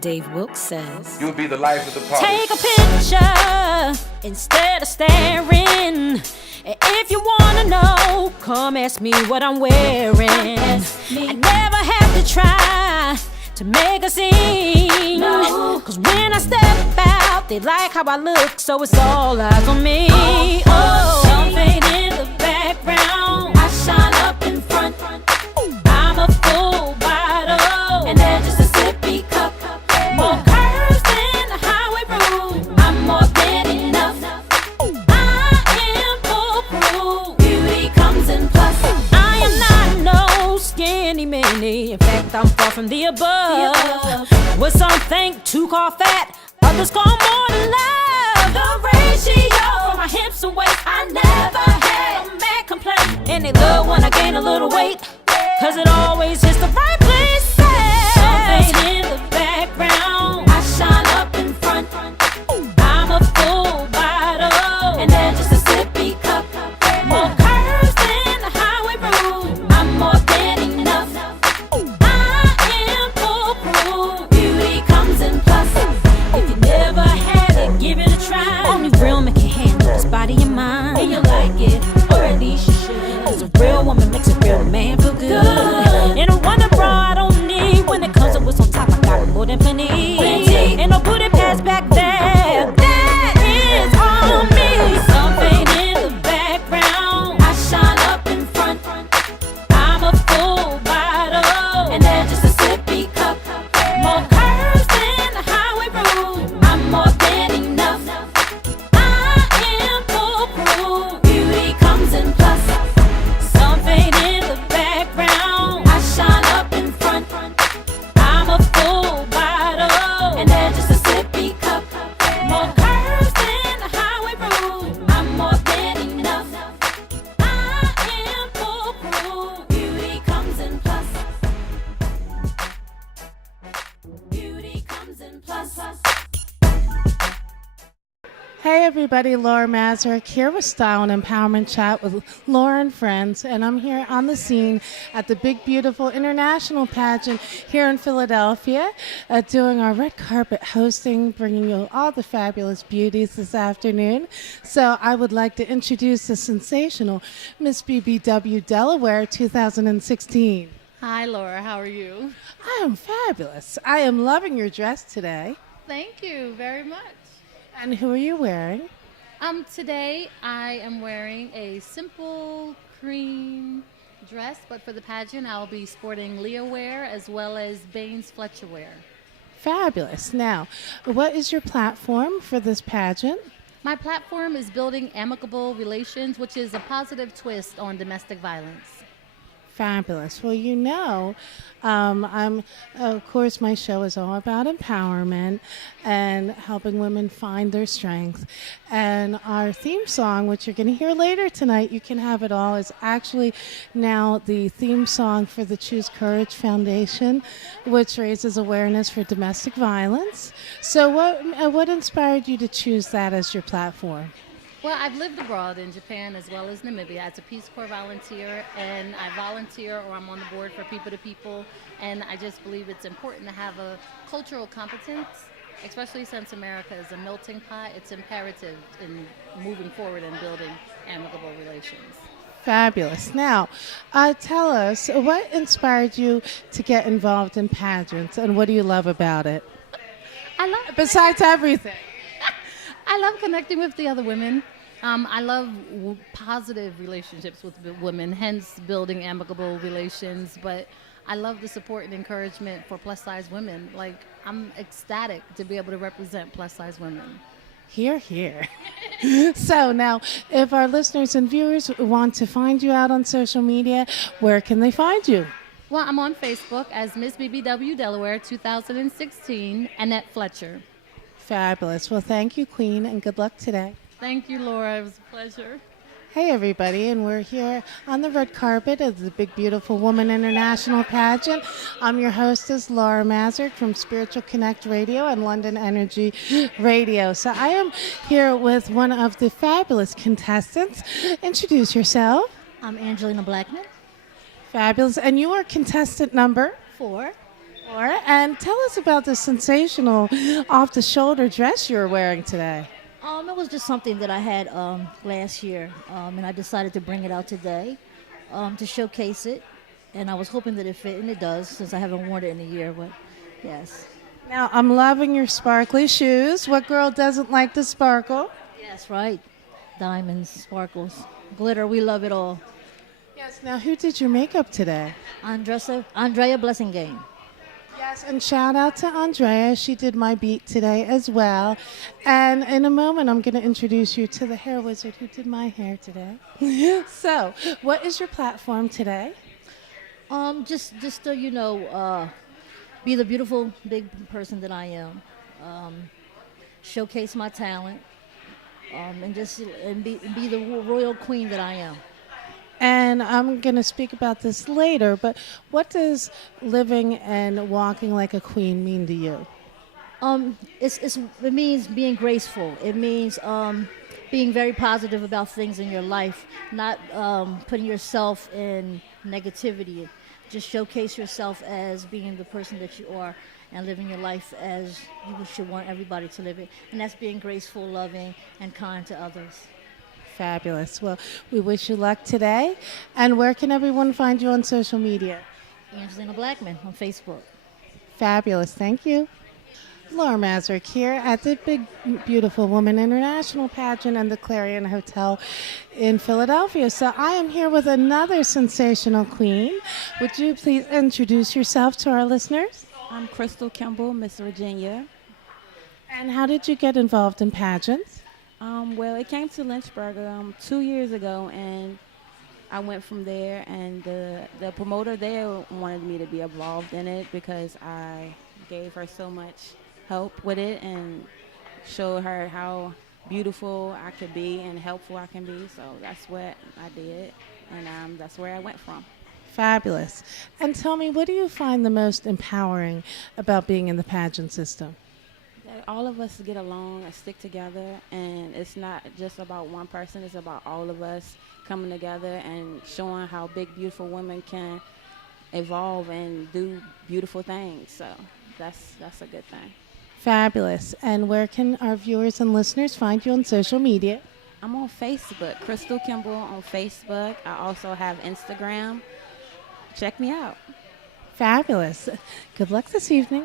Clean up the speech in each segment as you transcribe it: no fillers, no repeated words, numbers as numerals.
Dave Wilkes says, you'll be the life of the party. take a picture instead of staring. If you wanna know, come ask me what I'm wearing. I never have to try to make a scene. No. Cause when I step out, they like how I look, so it's all eyes on me. Oh, something in the background, I shine up in front. I'm a full bottle, and they're just a sippy cup. More curves than the highway road, I'm more than enough. I am foolproof, beauty comes in plus. I am not no skinny mini, in fact I'm far from the above. What some think to call fat, others call more than love. The ratio from my hips and waist, I never had a man complain. And they love when I gain a little weight, cause it always hits the right place. Something in the background, I shine up in front. I'm a full bottle, and they're just a sippy cup. More curves than the highway road, I'm more than enough. I am foolproof, beauty comes in plus. If you never had it, give it a try. Only real man can handle this body and mind. And you like it, or at least you should. Cause a real woman makes a real man feel good. And a wonder bra I don't need. When it comes to what's on top, I got more than plenty. Ain't no booty pads back there. That is on me. Something in the background, I shine up in front. I'm a full bottle, and they're just a sippy cup. More curves than the highway road, I'm more than enough. I am foolproof, beauty comes in plus. Something in the background, I shine up in front. I'm a full bottle, and they're just a sippy cup. More curves than the highway road, I'm more than enough. I am foolproof, beauty comes in plus. Beauty comes in plus. Hey everybody, Laura Mansur here with Style and Empowerment Chat with Laura and friends, and I'm here on the scene at the Big Beautiful International Pageant here in Philadelphia, doing our red carpet hosting, bringing you all the fabulous beauties this afternoon. So I would like to introduce the sensational Miss BBW Delaware 2016. Hi, Laura. How are you? I am fabulous. I am loving your dress today. Thank you very much. And who are you wearing? Today I am wearing a simple cream dress, but for the pageant I'll be sporting Leah wear as well as Baines Fletcher wear. Fabulous. Now, what is your platform for this pageant? My platform is building amicable relations, which is a positive twist on domestic violence. Fabulous. Well, you know, of course, my show is all about empowerment and helping women find their strength. And our theme song, which you're going to hear later tonight, You Can Have It All, is actually now the theme song for the Choose Courage Foundation, which raises awareness for domestic violence. So what inspired you to choose that as your platform? Well, I've lived abroad in Japan as well as Namibia as a Peace Corps volunteer, and I volunteer or I'm on the board for People to People, and I just believe it's important to have a cultural competence, especially since America is a melting pot. It's imperative in moving forward and building amicable relations. Fabulous. Now, tell us, what inspired you to get involved in pageants, and what do you love about it? Besides everything. I love connecting with the other women. I love positive relationships with women, hence building amicable relations. But I love the support and encouragement for plus-size women. Like, I'm ecstatic to be able to represent plus-size women. Hear, hear. So now, if our listeners and viewers want to find you out on social media, where can they find you? Well, I'm on Facebook as Miss BBW Delaware 2016, Annette Fletcher. Fabulous. Well, thank you, Queen, and good luck today. Thank you, Laura. It was a pleasure. Hey, everybody, and we're here on the red carpet of the Big Beautiful Woman International Pageant. I'm your hostess, Laura Mansur from Spiritual Connect Radio and London Energy Radio. So I am here with one of the fabulous contestants. Introduce yourself. I'm Angelina Blackman. Fabulous. And you are contestant number? 4. And tell us about the sensational off-the-shoulder dress you're wearing today. It was just something that I had last year, and I decided to bring it out today to showcase it. And I was hoping that it fit, and it does, since I haven't worn it in a year. But yes, Now, I'm loving your sparkly shoes. What girl doesn't like the sparkle? yes, right. Diamonds, sparkles, glitter. We love it all. Yes. Now, who did your makeup today? Andrea Blessingame. Yes, and shout out to Andrea. She did my beat today as well. And in a moment, I'm going to introduce you to the hair wizard who did my hair today. So, what is your platform today? Just to be the beautiful big person that I am. Showcase my talent. And be the royal queen that I am. And I'm going to speak about this later, but what does living and walking like a queen mean to you? It means being graceful. It means being very positive about things in your life, not putting yourself in negativity. Just showcase yourself as being the person that you are and living your life as you should want everybody to live it. And that's being graceful, loving, and kind to others. Fabulous. Well, we wish you luck today. And where can everyone find you on social media? Angelina Blackman on Facebook. Fabulous. Thank you. Laura Mansur here at the Big Beautiful Woman International Pageant and the Clarion Hotel in Philadelphia. So I am here with another sensational queen. Would you please introduce yourself to our listeners? I'm Crystal Kimball, Miss Virginia. And how did you get involved in pageants? Well, it came to Lynchburg 2 years ago, and I went from there, and the promoter there wanted me to be involved in it because I gave her so much help with it and showed her how beautiful I could be and helpful I can be. So that's what I did, and that's where I went from. Fabulous. And tell me, what do you find the most empowering about being in the pageant system? That all of us get along and stick together, and it's not just about one person, it's about all of us coming together and showing how big, beautiful women can evolve and do beautiful things. So that's a good thing. Fabulous. And where can our viewers and listeners find you on social media? I'm on Facebook, Crystal Kimball on Facebook. I also have Instagram. Check me out. Fabulous. Good luck this evening.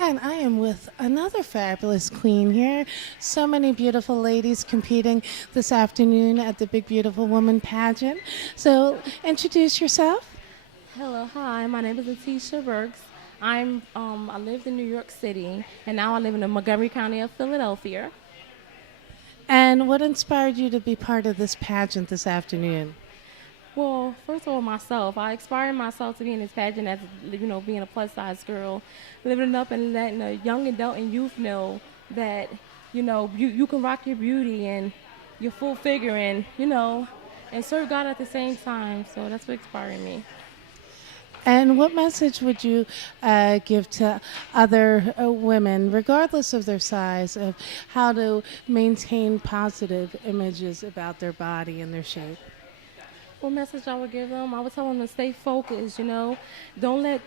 And I am with another fabulous queen here. So many beautiful ladies competing this afternoon at the Big Beautiful Woman pageant. So introduce yourself. Hello, hi. My name is Letitia Burks. I lived in New York City, and now I live in the Montgomery County of Philadelphia. And what inspired you to be part of this pageant this afternoon? Well, first of all, myself. I inspired myself to be in this pageant as, being a plus-size girl, living it up and letting a young adult and youth know that, you can rock your beauty and your full figure and, and serve God at the same time. So that's what inspired me. And what message would you give to other women, regardless of their size, of how to maintain positive images about their body and their shape? What message I would give them? I would tell them to stay focused. Don't let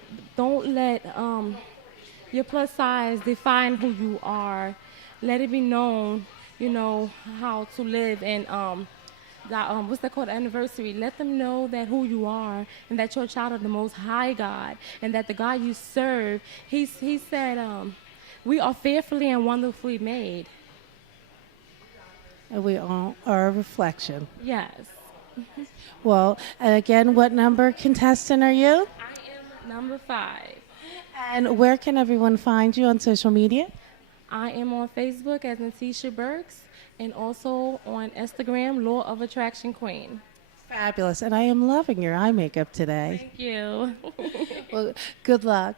your plus size define who you are. Let it be known, how to live and what's that called, anniversary. Let them know that who you are and that you're a child of the Most High God and that the God you serve, He said, we are fearfully and wonderfully made. And we all are a reflection. Yes. Well, again, what number contestant are you? I am number 5. And where can everyone find you on social media? I am on Facebook as Letitia Burks and also on Instagram, Law of Attraction Queen. Fabulous. And I am loving your eye makeup today. Thank you. Well, good luck.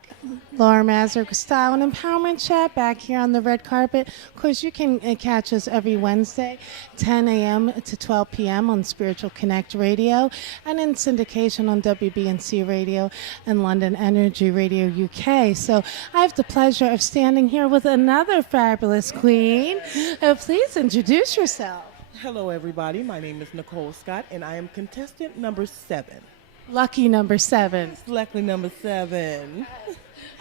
Laura Mansur, Style and Empowerment Chat back here on the red carpet. Of course, you can catch us every Wednesday, 10 a.m. to 12 p.m. on Spiritual Connect Radio and in syndication on WBNC Radio and London Energy Radio UK. So I have the pleasure of standing here with another fabulous queen. Please introduce yourself. Hello, everybody. My name is Nicole Scott, and I am contestant number 7. Lucky number 7. Luckily number 7.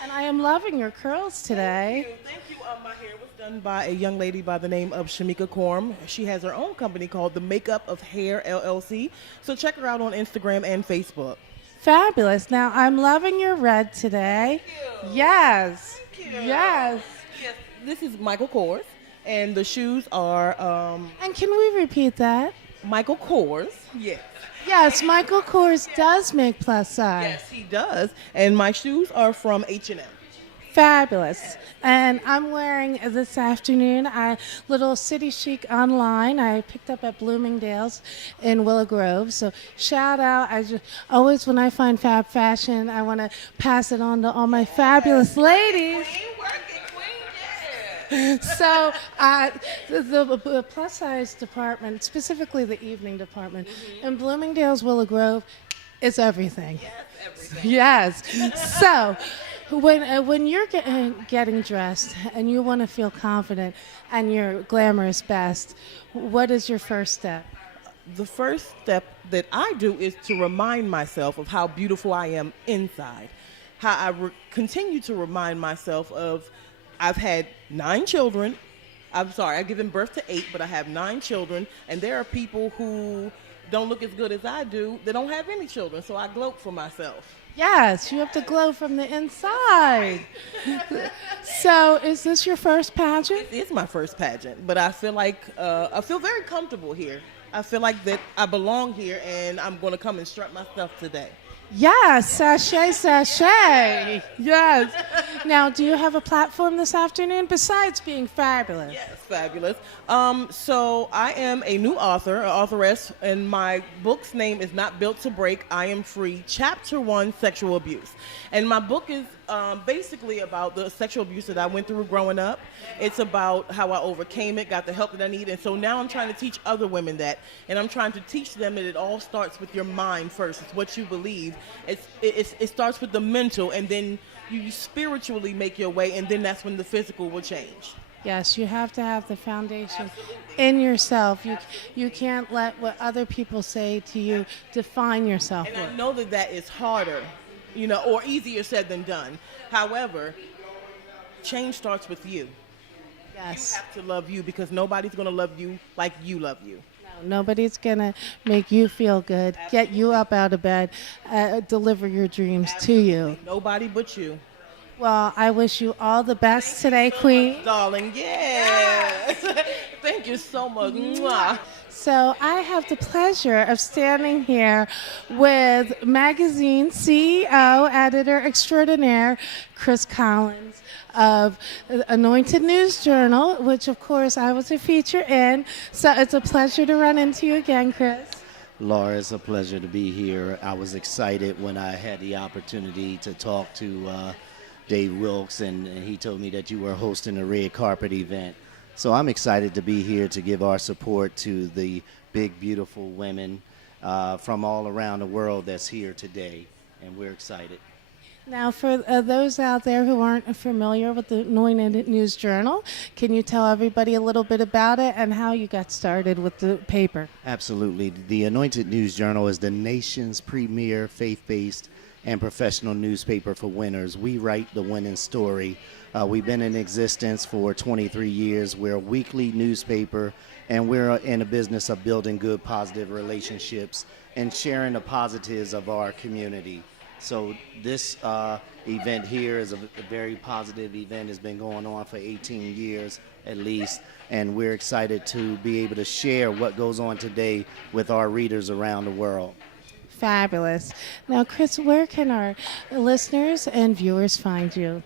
And I am loving your curls today. Thank you. My hair was done by a young lady by the name of Shamika Korm. She has her own company called The Makeup of Hair LLC. So check her out on Instagram and Facebook. Fabulous. Now, I'm loving your red today. Yes. Yes. Yes, this is Michael Kors, and the shoes are And can we repeat that? Michael Kors. Yes. Yes, Michael Kors does make plus size. Yes, he does. And my shoes are from H&M. Fabulous. And I'm wearing this afternoon a little City Chic online. I picked up at Bloomingdale's in Willow Grove. So shout out. Always when I find fab fashion, I want to pass it on to all my fabulous ladies. So the plus size department, specifically the evening department, in Bloomingdale's Willow Grove, is everything. Yes, everything. Yes. So when you're getting dressed and you want to feel confident and your glamorous best, what is your first step? The first step that I do is to remind myself of how beautiful I am inside. How I continue to remind myself of I've had 9 children. I'm sorry, I've given birth to 8, but I have 9 children. And there are people who don't look as good as I do that don't have any children. So I gloat for myself. Yes, you have to glow from the inside. So is this your first pageant? It is my first pageant, but I feel like I feel very comfortable here. I feel like that I belong here, and I'm going to come and strut my stuff today. Yes, sachet, sachet. Yes. Now, do you have a platform this afternoon besides being fabulous? Yes, fabulous. So I am a new authoress, and my book's name is Not Built to Break, I Am Free, Chapter 1, Sexual Abuse. And my book is basically about the sexual abuse that I went through growing up. It's about how I overcame it, got the help that I need, and so now I'm trying to teach other women that, and I'm trying to teach them that it all starts with your mind first. It's what you believe. It starts with the mental, and then you spiritually make your way, and then that's when the physical will change. Yes, you have to have the foundation in yourself. You can't let what other people say to you define your self-worth. And I know that is harder, or easier said than done. However, change starts with you. Yes. You have to love you, because nobody's going to love you like you love you. Nobody's going to make you feel good, get you up out of bed, deliver your dreams to you. Nobody but you. Well, I wish you all the best today, Queen. Darling, yes. Thank you so much. Mwah. So I have the pleasure of standing here with magazine CEO, editor extraordinaire, Chris Collins of Anointed News Journal, which of course I was a feature in. So it's a pleasure to run into you again, Chris. Laura, it's a pleasure to be here. I was excited when I had the opportunity to talk to Dave Wilkes, and he told me that you were hosting a red carpet event. So I'm excited to be here to give our support to the big, beautiful women from all around the world that's here today, and we're excited. Now, for those out there who aren't familiar with the Anointed News Journal, can you tell everybody a little bit about it and how you got started with the paper? Absolutely. The Anointed News Journal is the nation's premier faith-based and professional newspaper for winners. We write the winning story. We've been in existence for 23 years. We're a weekly newspaper, and we're in the business of building good, positive relationships and sharing the positives of our community. So this event here is a very positive event. It's been going on for 18 years at least, and we're excited to be able to share what goes on today with our readers around the world. Fabulous. Now, Chris, where can our listeners and viewers find you?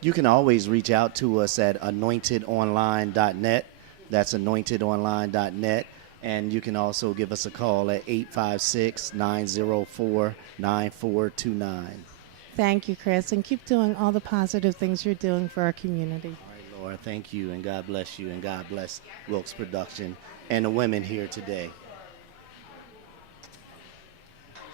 You can always reach out to us at anointedonline.net. That's anointedonline.net. And you can also give us a call at 856-904-9429. Thank you, Chris, and keep doing all the positive things you're doing for our community. All right, Laura, thank you, and God bless you, and God bless Wilkes Production and the women here today.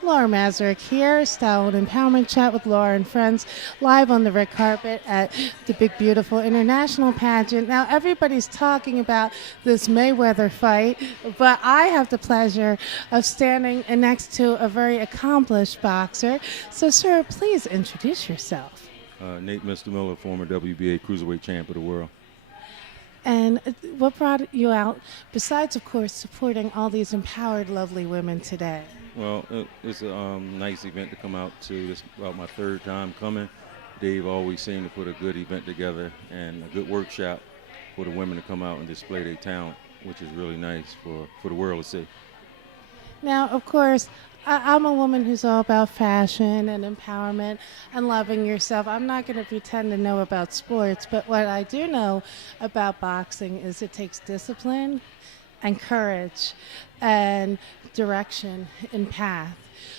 Laura Mansur, Kiara Style, an empowerment chat with Laura and friends, live on the red carpet at the big, beautiful international pageant. Now, everybody's talking about this Mayweather fight, but I have the pleasure of standing next to a very accomplished boxer. So, sir, please introduce yourself. Nate Mr. Miller, former WBA Cruiserweight Champ of the world. And what brought you out, besides, of course, supporting all these empowered, lovely women today? Well, it's a nice event to come out to. This is about my third time coming. Dave always seemed to put a good event together and a good workshop for the women to come out and display their talent, which is really nice for the world to see. Now, of course, I'm a woman who's all about fashion and empowerment and loving yourself. I'm not going to pretend to know about sports, but what I do know about boxing is it takes discipline and courage and direction and path.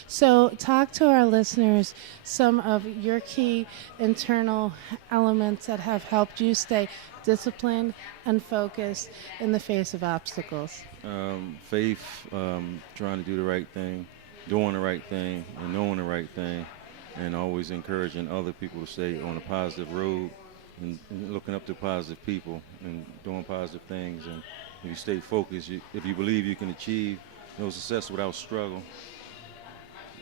So talk to our listeners some of your key internal elements that have helped you stay disciplined and focused in the face of obstacles. Faith, trying to do the right thing, doing the right thing, and knowing the right thing, and always encouraging other people to stay on a positive road and looking up to positive people and doing positive things. And if you stay focused, if you believe you can achieve no success without struggle,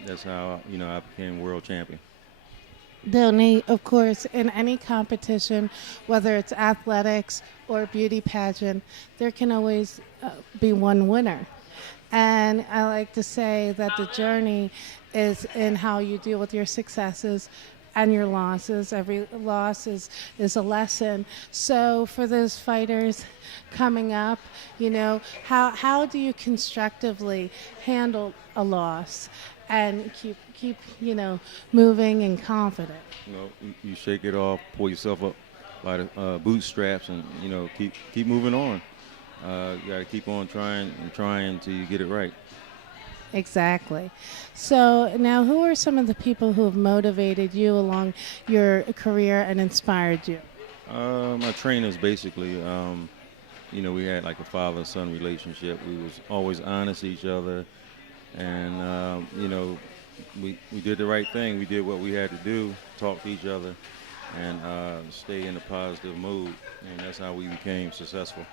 that's how I became world champion. Donnie, of course, in any competition, whether it's athletics or beauty pageant, there can always be one winner. And I like to say that the journey is in how you deal with your successes and your losses. Every loss is a lesson. So for those fighters coming up, how do you constructively handle a loss and keep moving and confident? You shake it off, pull yourself up by the bootstraps, and keep moving on. You got to keep on trying until you get it right. Exactly. So now, who are some of the people who have motivated you along your career and inspired you? My trainers, basically. We had like a father-son relationship. We was always honest to each other, and we did the right thing. We did what we had to do, talk to each other, and stay in a positive mood, and that's how we became successful.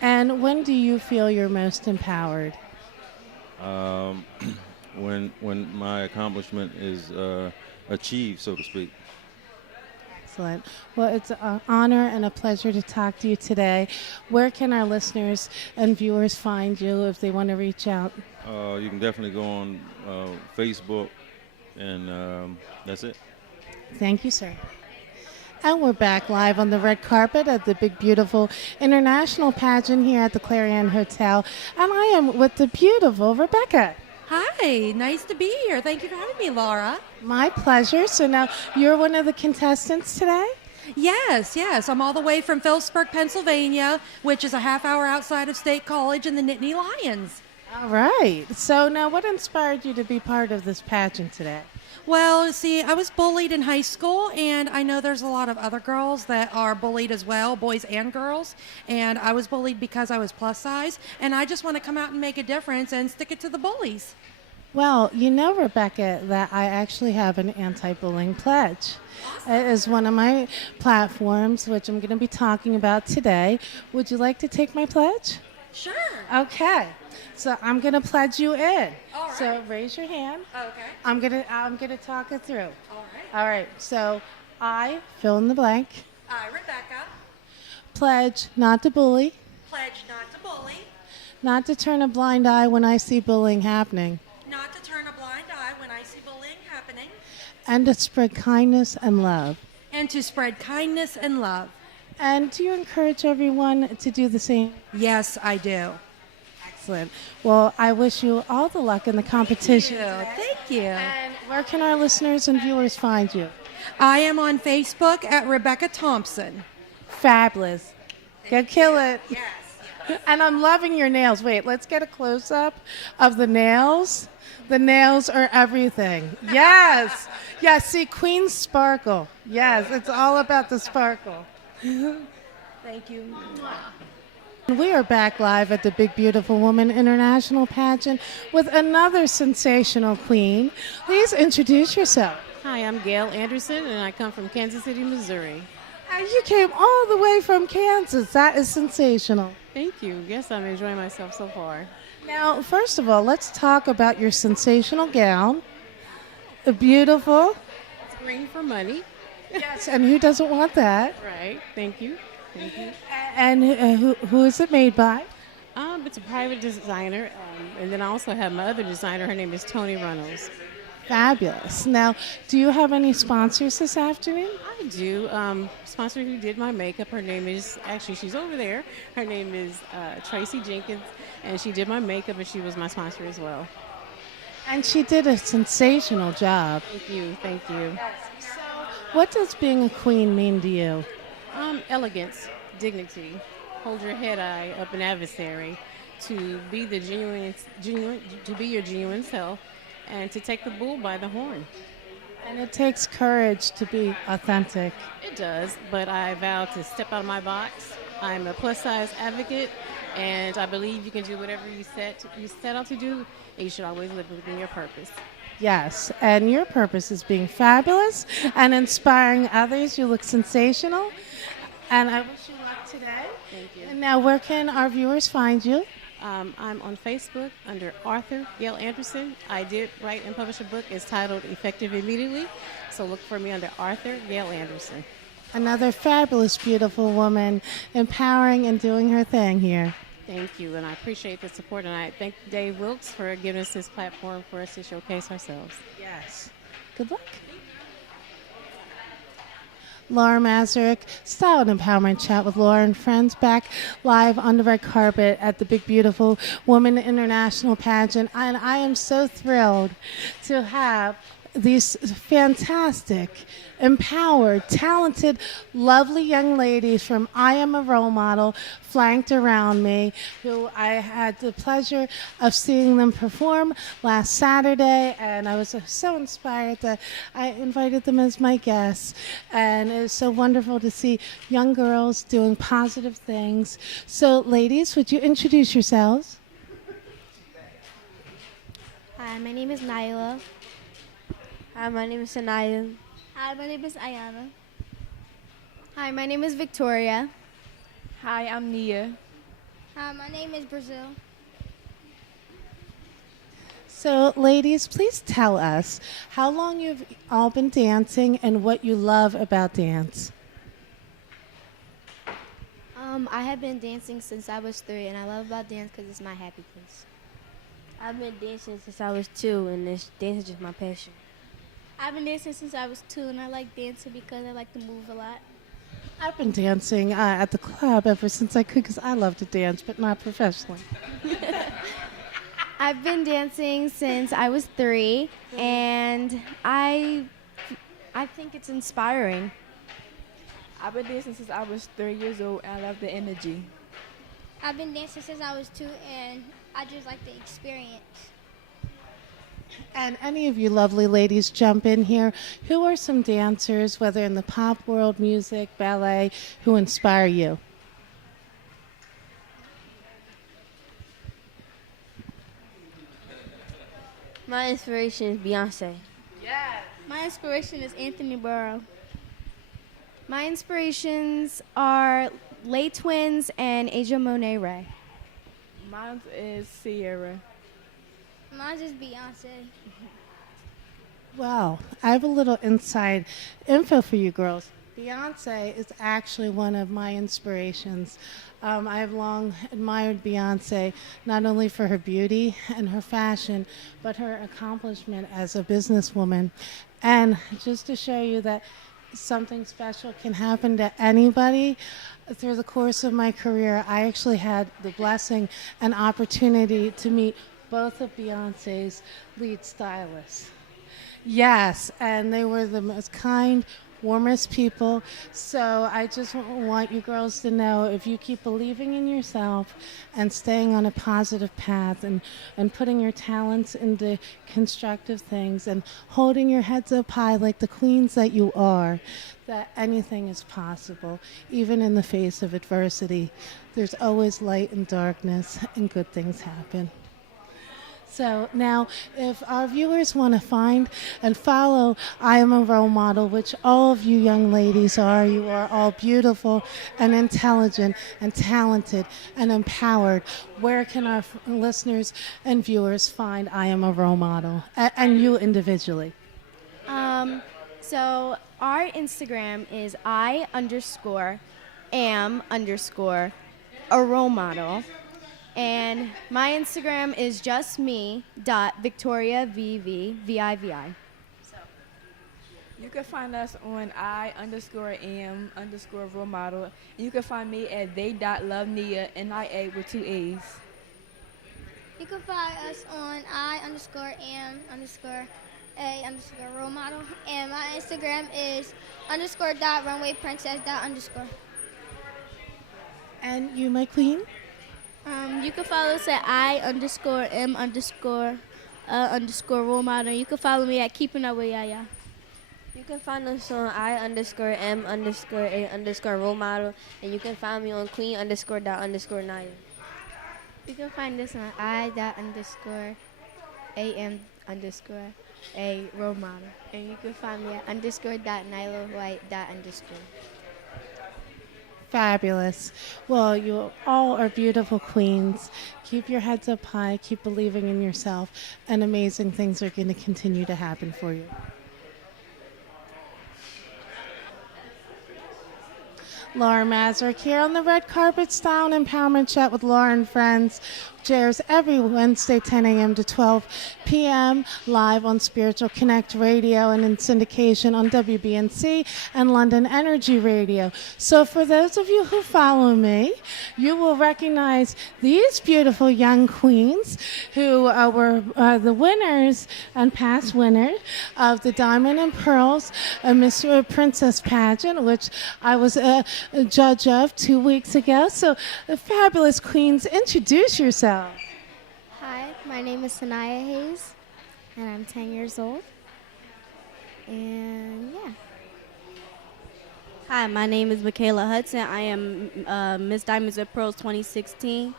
And when do you feel you're most empowered? When my accomplishment is achieved, so to speak. Excellent. Well, it's an honor and a pleasure to talk to you today. Where can our listeners and viewers find you if they want to reach out? You can definitely go on Facebook, and that's it. Thank you, sir. And we're back live on the red carpet at the big, beautiful international pageant here at the Clarion Hotel. And I am with the beautiful Rebecca. Hi, nice to be here. Thank you for having me, Laura. My pleasure. So now you're one of the contestants today? Yes. I'm all the way from Phillipsburg, Pennsylvania, which is a half hour outside of State College and the Nittany Lions. All right. So now what inspired you to be part of this pageant today? Well, see, I was bullied in high school, and I know there's a lot of other girls that are bullied as well, boys and girls, and I was bullied because I was plus size, and I just want to come out and make a difference and stick it to the bullies. Well, Rebecca, that I actually have an anti-bullying pledge. Awesome. It is one of my platforms, which I'm going to be talking about today. Would you like to take my pledge? Sure. Okay. So I'm going to pledge you in. All right. So raise your hand. Okay. I'm gonna talk it through. All right. All right. So I, fill in the blank, I, Rebecca, pledge not to bully, pledge not to bully, not to turn a blind eye when I see bullying happening, not to turn a blind eye when I see bullying happening, and to spread kindness and love. and to spread kindness and love. And do you encourage everyone to do the same? Yes, I do. Excellent. Well, I wish you all the luck in the competition. Thank you. And where can our listeners and viewers find you? I am on Facebook at Rebecca Thompson. Fabulous. Go kill it. Yes. And I'm loving your nails. Wait, let's get a close-up of the nails. The nails are everything. Yes. Yes, see, Queen Sparkle. Yes, it's all about the sparkle. Thank you. We are back live at the Big Beautiful Woman International Pageant with another sensational queen. Please introduce yourself. Hi, I'm Gayle Anderson, and I come from Kansas City, Missouri. And you came all the way from Kansas. That is sensational. Thank you. Yes, I'm enjoying myself so far. Now, first of all, let's talk about your sensational gown. Beautiful. It's green for money. Yes, and who doesn't want that? Right. Thank you. Thank you. And who is it made by? It's a private designer, and then I also have my other designer. Her name is Tony Runnels. Fabulous. Now, do you have any sponsors this afternoon? I do. Sponsor who did my makeup. Her name is, actually, she's over there. Her name is Tracy Jenkins, and she did my makeup, and she was my sponsor as well. And she did a sensational job. Thank you. Thank you. So, what does being a queen mean to you? Elegance, dignity, hold your head high up an adversary, to be the genuine, to be your genuine self, and to take the bull by the horn. And it takes courage to be authentic. It does, but I vow to step out of my box. I'm a plus size advocate, and I believe you can do whatever you set out to do, and you should always live within your purpose. Yes, and your purpose is being fabulous and inspiring others. You look sensational, and I wish you luck today. Thank you. And now, where can our viewers find you? I'm on Facebook under Author Gayle Anderson. I did write and publish a book. It's titled Effective Immediately, so look for me under Author Gayle Anderson. Another fabulous, beautiful woman, empowering and doing her thing here. Thank you, and I appreciate the support, and I thank Dave Wilkes for giving us this platform for us to showcase ourselves. Yes. Good luck. Laura Mansur, Style and Empowerment Chat with Laura and friends, back live on the red carpet at the Big Beautiful Woman International Pageant. And I am so thrilled to have these fantastic, empowered, talented, lovely young ladies from I Am a Role Model flanked around me, who I had the pleasure of seeing them perform last Saturday, and I was so inspired that I invited them as my guests. And it's so wonderful to see young girls doing positive things. So, ladies, would you introduce yourselves? Hi, my name is Nyla. Hi, my name is Sanaya. Hi, my name is Ayana. Hi, my name is Victoria. Hi, I'm Nia. Hi, my name is Brazil. So, ladies, please tell us how long you've all been dancing and what you love about dance. I have been dancing since I was 3, and I love about dance because it's my happy place. I've been dancing since I was 2, and this dance is just my passion. I've been dancing since I was 2, and I like dancing because I like to move a lot. I've been dancing at the club ever since I could because I love to dance, but not professionally. I've been dancing since I was 3, and I think it's inspiring. I've been dancing since I was 3 years old, and I love the energy. I've been dancing since I was 2, and I just like the experience. And any of you lovely ladies jump in here. Who are some dancers, whether in the pop world, music, ballet, who inspire you? My inspiration is Beyonce. Yes. My inspiration is Anthony Burrow. My inspirations are Lay Twins and Aja Monet Ray. Mine is Sierra. Mine's is Beyonce. Well, I have a little inside info for you girls. Beyonce is actually one of my inspirations. I have long admired Beyonce, not only for her beauty and her fashion, but her accomplishment as a businesswoman. And just to show you that something special can happen to anybody, through the course of my career, I actually had the blessing and opportunity to meet both of Beyonce's lead stylists. Yes, and they were the most kind, warmest people. So I just want you girls to know, if you keep believing in yourself and staying on a positive path and putting your talents into constructive things and holding your heads up high like the queens that you are, that anything is possible, even in the face of adversity. There's always light and darkness, and good things happen. So now, if our viewers want to find and follow I Am a Role Model, which all of you young ladies are, you are all beautiful and intelligent and talented and empowered, where can our listeners and viewers find I Am a Role Model, and you individually? So our Instagram is I_am_a role model. And my Instagram is just me.victoriavvvivi. You can find us on I_am_role model. And you can find me at they.lovenia, NIA with 2 A's. You can find us on I_am_a_role model. And my Instagram is _.runwayprincess._. And you, my queen? You can follow us at I_am_role model. You can follow me at Keeping Up with Yaya. You can find us on I_am_a_role model, and you can find me on queen_._Naya. You can find us on I.am_a role model. And you can find me at _.nylawhite._. Fabulous. Well, you all are beautiful queens. Keep your heads up high. Keep believing in yourself. And amazing things are going to continue to happen for you. Laura Mansur here on the red carpet style and empowerment chat with Laura and friends. Airs every Wednesday, 10 a.m. to 12 p.m. live on Spiritual Connect Radio and in syndication on WBNC and London Energy Radio. So for those of you who follow me, you will recognize these beautiful young queens who were the winners and past winners of the Diamond and Pearls Miss Princess Pageant, which I was a judge of 2 weeks ago. So fabulous queens, introduce yourself. Hi, my name is Sanaya Hayes, and I'm 10 years old. And yeah. Hi, my name is Michaela Hudson. I am Miss Diamonds and Pearls 2016.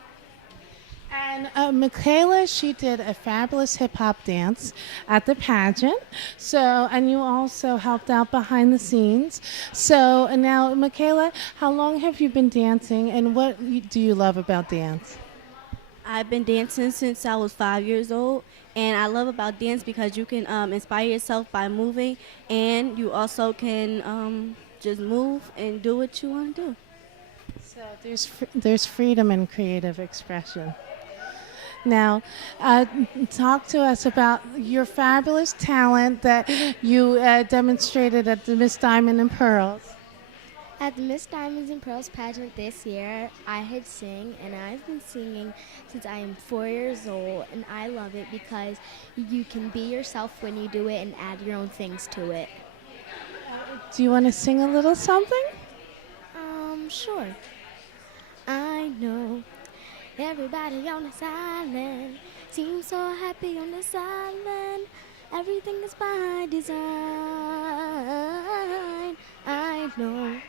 And Michaela, she did a fabulous hip-hop dance at the pageant. So, and you also helped out behind the scenes. So now, Michaela, how long have you been dancing, and what do you love about dance? I've been dancing since I was 5 years old, and I love about dance because you can inspire yourself by moving, and you also can just move and do what you want to do. So there's freedom in creative expression. Now, talk to us about your fabulous talent that you demonstrated at the Miss Diamond and Pearls. At the Miss Diamonds and Pearls pageant this year, I had sing, and I've been singing since I am 4 years old, and I love it because you can be yourself when you do it and add your own things to it. Do you want to sing a little something? Sure. I know everybody on this island seems so happy on this island. Everything is by design. I know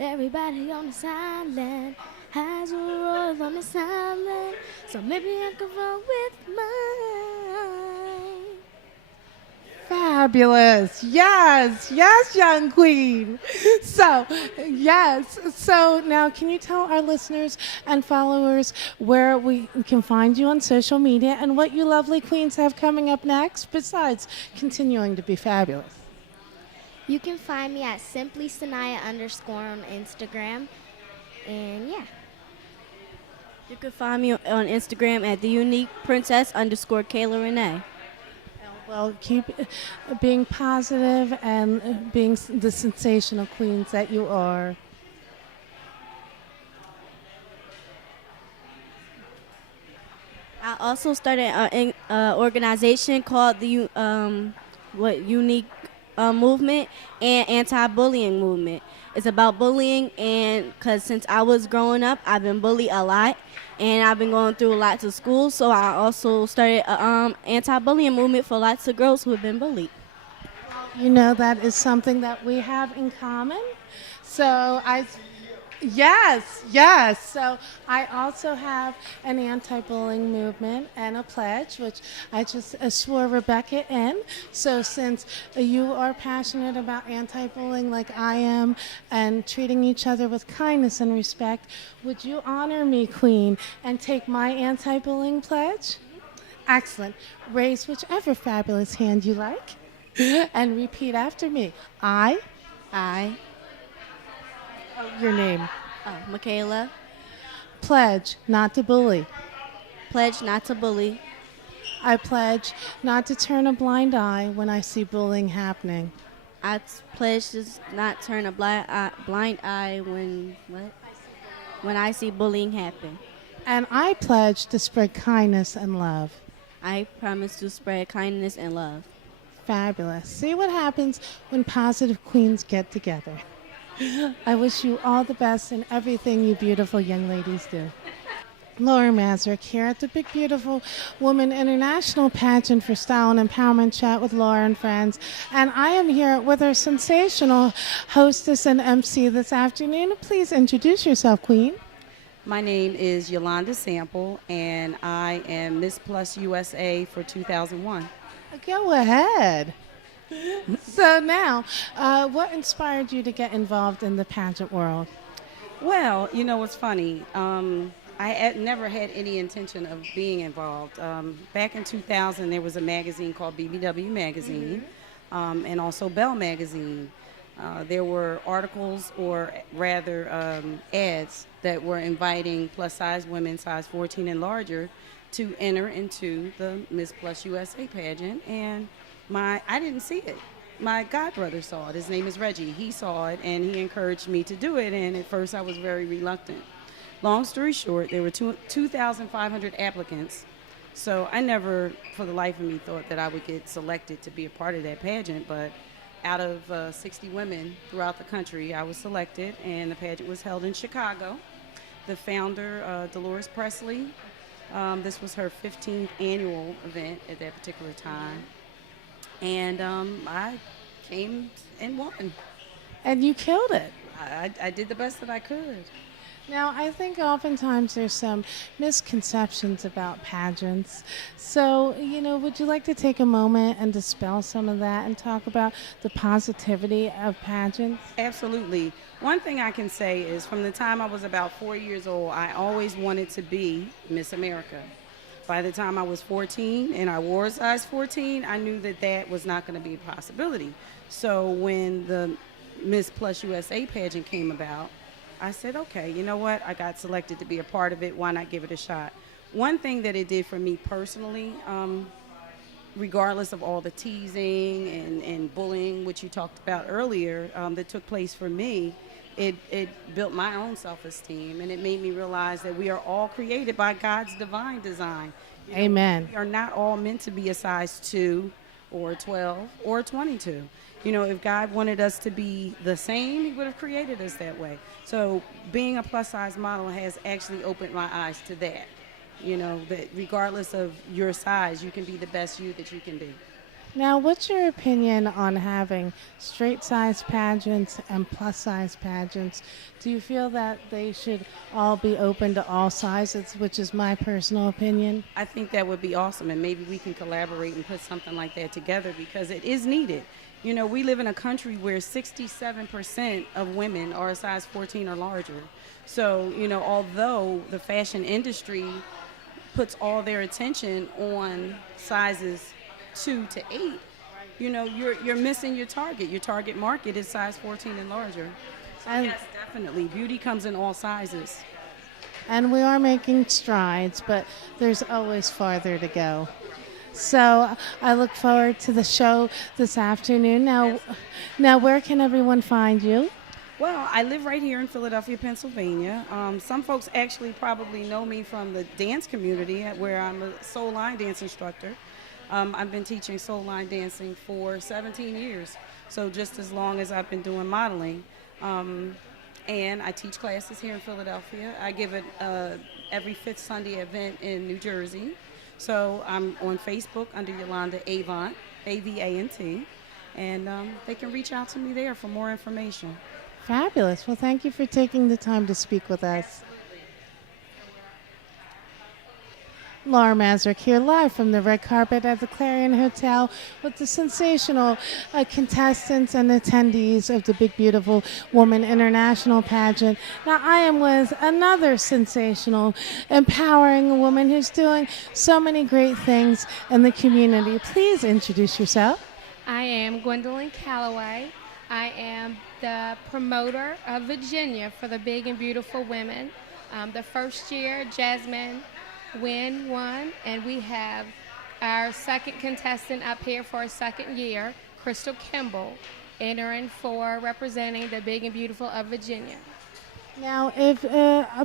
everybody on this island has a role on this island, so maybe I could roll with mine. Fabulous. Yes, yes, young queen. So, yes. So now can you tell our listeners and followers where we can find you on social media and what you lovely queens have coming up next besides continuing to be fabulous? You can find me at simplysanaya_ on Instagram. And yeah. You can find me on Instagram at theuniqueprincess_Kayla Renee. Well, keep being positive and being the sensational queens that you are. I also started an organization called the Unique movement and anti-bullying movement. It's about bullying, and because since I was growing up, I've been bullied a lot, and I've been going through lots of school. So I also started a anti-bullying movement for lots of girls who have been bullied. You know, that is something that we have in common. So yes. So I also have an anti-bullying movement and a pledge, which I just swore Rebecca in. So since you are passionate about anti-bullying like I am and treating each other with kindness and respect, would you honor me, Queen, and take my anti-bullying pledge? Excellent. Raise whichever fabulous hand you like and repeat after me. I. Your name. Michaela. Pledge not to bully. Pledge not to bully. I pledge not to turn a blind eye when I see bullying happening. I pledge to not turn a blind eye when I see bullying happen. And I pledge to spread kindness and love. I promise to spread kindness and love. Fabulous. See what happens when positive queens get together. I wish you all the best in everything you beautiful young ladies do. Laura Mansur here at the Big Beautiful Woman International Pageant for Style and Empowerment Chat with Laura and friends. And I am here with our sensational hostess and MC this afternoon. Please introduce yourself, Queen. My name is Yolanda Sample, and I am Miss Plus USA for 2001. Go ahead. So now, what inspired you to get involved in the pageant world? Well, you know what's funny? I had never had any intention of being involved. Back in 2000, there was a magazine called BBW Magazine, and also Bell Magazine. There were articles, or rather ads, that were inviting plus-size women, size 14 and larger, to enter into the Miss Plus USA pageant, and I didn't see it. My godbrother saw it. His name is Reggie. He saw it, and he encouraged me to do it, and at first I was very reluctant. Long story short, there were 2,500 applicants, so I never, for the life of me, thought that I would get selected to be a part of that pageant, but out of 60 women throughout the country, I was selected, and the pageant was held in Chicago. The founder, Dolores Presley, this was her 15th annual event at that particular time. And I came and won. And you killed it. I did the best that I could. Now, I think oftentimes there's some misconceptions about pageants. So, would you like to take a moment and dispel some of that and talk about the positivity of pageants? Absolutely. One thing I can say is from the time I was about 4 years old, I always wanted to be Miss America. By the time I was 14 and I wore a size 14, I knew that that was not going to be a possibility. So when the Miss Plus USA pageant came about, I said, okay, you know what? I got selected to be a part of it. Why not give it a shot? One thing that it did for me personally, regardless of all the teasing and bullying, which you talked about earlier, that took place for me, it built my own self-esteem, and it made me realize that we are all created by God's divine design. Amen. We are not all meant to be a size 2 or 12 or 22. If God wanted us to be the same, he would have created us that way. So being a plus-size model has actually opened my eyes to that. That regardless of your size, you can be the best you that you can be. Now, what's your opinion on having straight-size pageants and plus-size pageants? Do you feel that they should all be open to all sizes, which is my personal opinion? I think that would be awesome, and maybe we can collaborate and put something like that together because it is needed. We live in a country where 67% of women are a size 14 or larger. So, although the fashion industry puts all their attention on sizes 2 to 8, you're missing your target. Your target market is size 14 and larger. So yes, definitely. Beauty comes in all sizes. And we are making strides, but there's always farther to go. So I look forward to the show this afternoon. Now, where can everyone find you? Well, I live right here in Philadelphia, Pennsylvania. Some folks actually probably know me from the dance community where I'm a soul line dance instructor. I've been teaching soul line dancing for 17 years. So just as long as I've been doing modeling. And I teach classes here in Philadelphia. I give it every fifth Sunday event in New Jersey. So I'm on Facebook under Yolanda Avant, A-V-A-N-T. And they can reach out to me there for more information. Fabulous. Well, thank you for taking the time to speak with us. Laura Mansur here live from the red carpet at the Clarion Hotel with the sensational contestants and attendees of the Big Beautiful Woman International Pageant. Now I am with another sensational, empowering woman who's doing so many great things in the community. Please introduce yourself. I am Gwendolyn Calloway. I am the promoter of Virginia for the Big and Beautiful Women. The first year, Jasmine won, and we have our second contestant up here for a second year, Crystal Kimball, entering for representing the Big and Beautiful of Virginia. Now, if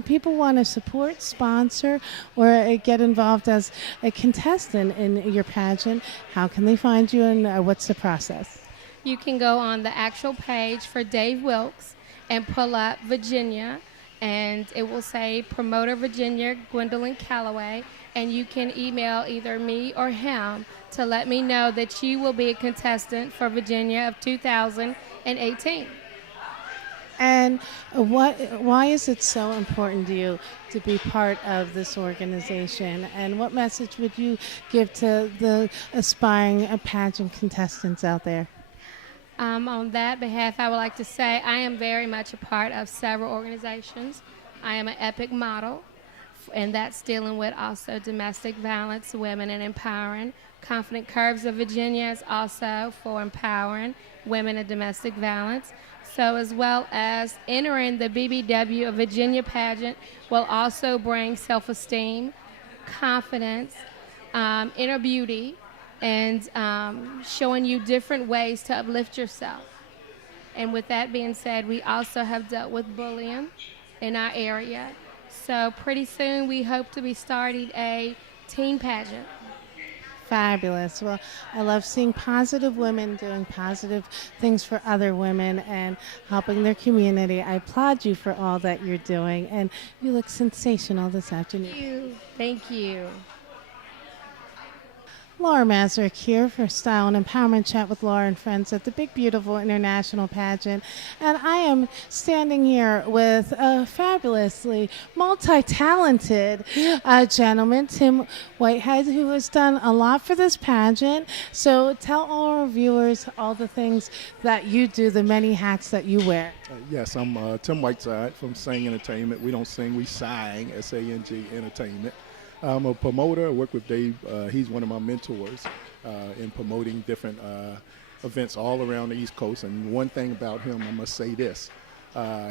people want to support, sponsor, or get involved as a contestant in your pageant, how can they find you, and what's the process? You can go on the actual page for Dave Wilkes and pull up Virginia, and it will say Promoter Virginia Gwendolyn Calloway, and you can email either me or him to let me know that you will be a contestant for Virginia of 2018. And why is it so important to you to be part of this organization? And what message would you give to the aspiring pageant contestants out there? On that behalf, I would like to say I am very much a part of several organizations. I am an EPIC model, and that's dealing with also domestic violence, women, and empowering. Confident Curves of Virginia is also for empowering women in domestic violence. So as well as entering the BBW of Virginia pageant will also bring self-esteem, confidence, inner beauty, and showing you different ways to uplift yourself. And with that being said, we also have dealt with bullying in our area. So pretty soon we hope to be starting a teen pageant. Fabulous. Well, I love seeing positive women doing positive things for other women and helping their community. I applaud you for all that you're doing, and you look sensational this afternoon. Thank you. Thank you. Laura Mansur here for Style and Empowerment Chat with Laura and Friends at the Big Beautiful International Pageant. And I am standing here with a fabulously multi-talented gentleman, Tim Whitehead, who has done a lot for this pageant. So tell all our viewers all the things that you do, the many hats that you wear. Yes, I'm Tim Whiteside from Sang Entertainment. We don't sing, we sang, S-A-N-G Entertainment. I'm a promoter. I work with Dave. He's one of my mentors in promoting different events all around the East Coast. And one thing about him, I must say this,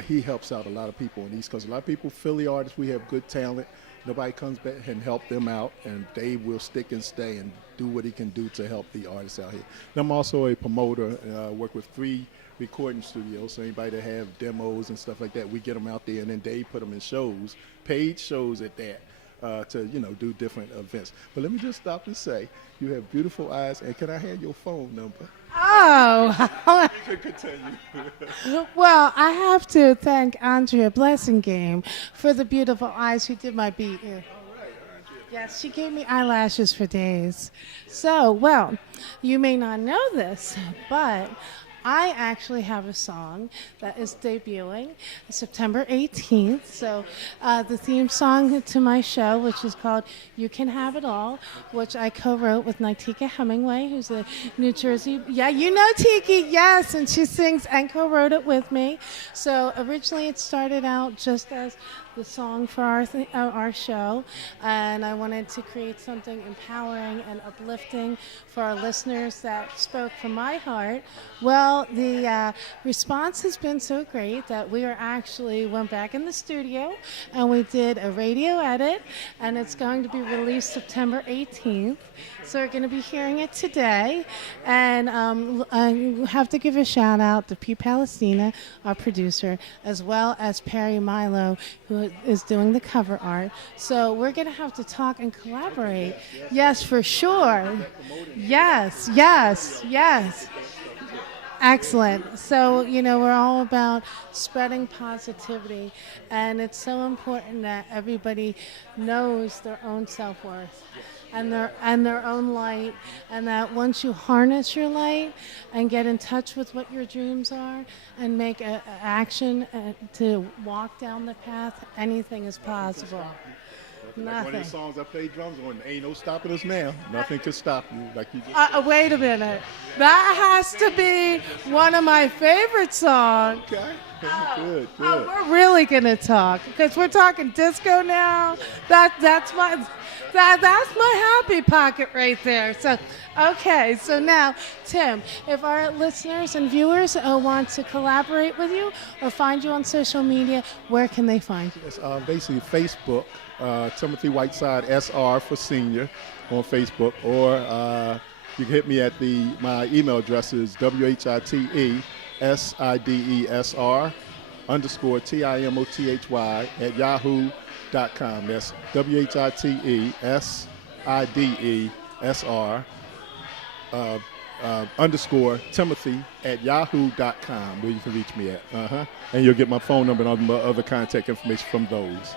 he helps out a lot of people on the East Coast. A lot of people, Philly artists, we have good talent. Nobody comes back and help them out, and Dave will stick and stay and do what he can do to help the artists out here. And I'm also a promoter. I work with 3 recording studios, so anybody that have demos and stuff like that, we get them out there, and then Dave put them in shows, paid shows at that. To do different events. But let me just stop and say, you have beautiful eyes, and can I have your phone number? Oh, you can continue. Well, I have to thank Andrea Blessingame for the beautiful eyes who did my beat. Yeah. Yes, she gave me eyelashes for days. So, well, you may not know this, but I actually have a song that is debuting September 18th. So the theme song to my show, which is called You Can Have It All, which I co-wrote with Nitika Hemingway, who's a New Jersey. Yeah, you know Tiki, yes, and she sings and co-wrote it with me. So originally it started out just as the song for our show, and I wanted to create something empowering and uplifting for our listeners that spoke from my heart. Well, the response has been so great that we went back in the studio and we did a radio edit, and it's going to be released September 18th. So we're going to be hearing it today, and I have to give a shout out to Pete Palestina, our producer, as well as Perry Milo, who is doing the cover art. So we're going to have to talk and collaborate. Yes, for sure. Yes. Excellent. So, we're all about spreading positivity, and it's so important that everybody knows their own self-worth and their own light, and that once you harness your light and get in touch with what your dreams are and make an action to walk down the path, anything is possible. Like one of the songs I play drums on, ain't no stopping us now. Nothing can stop you, like you just Wait a minute. That has to be one of my favorite songs. Okay. Good. We're really going to talk, because we're talking disco now. That's my happy pocket right there. So, okay. So now, Tim, if our listeners and viewers want to collaborate with you or find you on social media, where can they find you? It's basically Facebook, Timothy Whiteside SR for senior on Facebook, or you can hit me at my email address is WHITESIDESR_TIMOTHY @yahoo.com. That's WHITESIDESR _Timothy @yahoo.com, where you can reach me at. And you'll get my phone number and all my other contact information from those.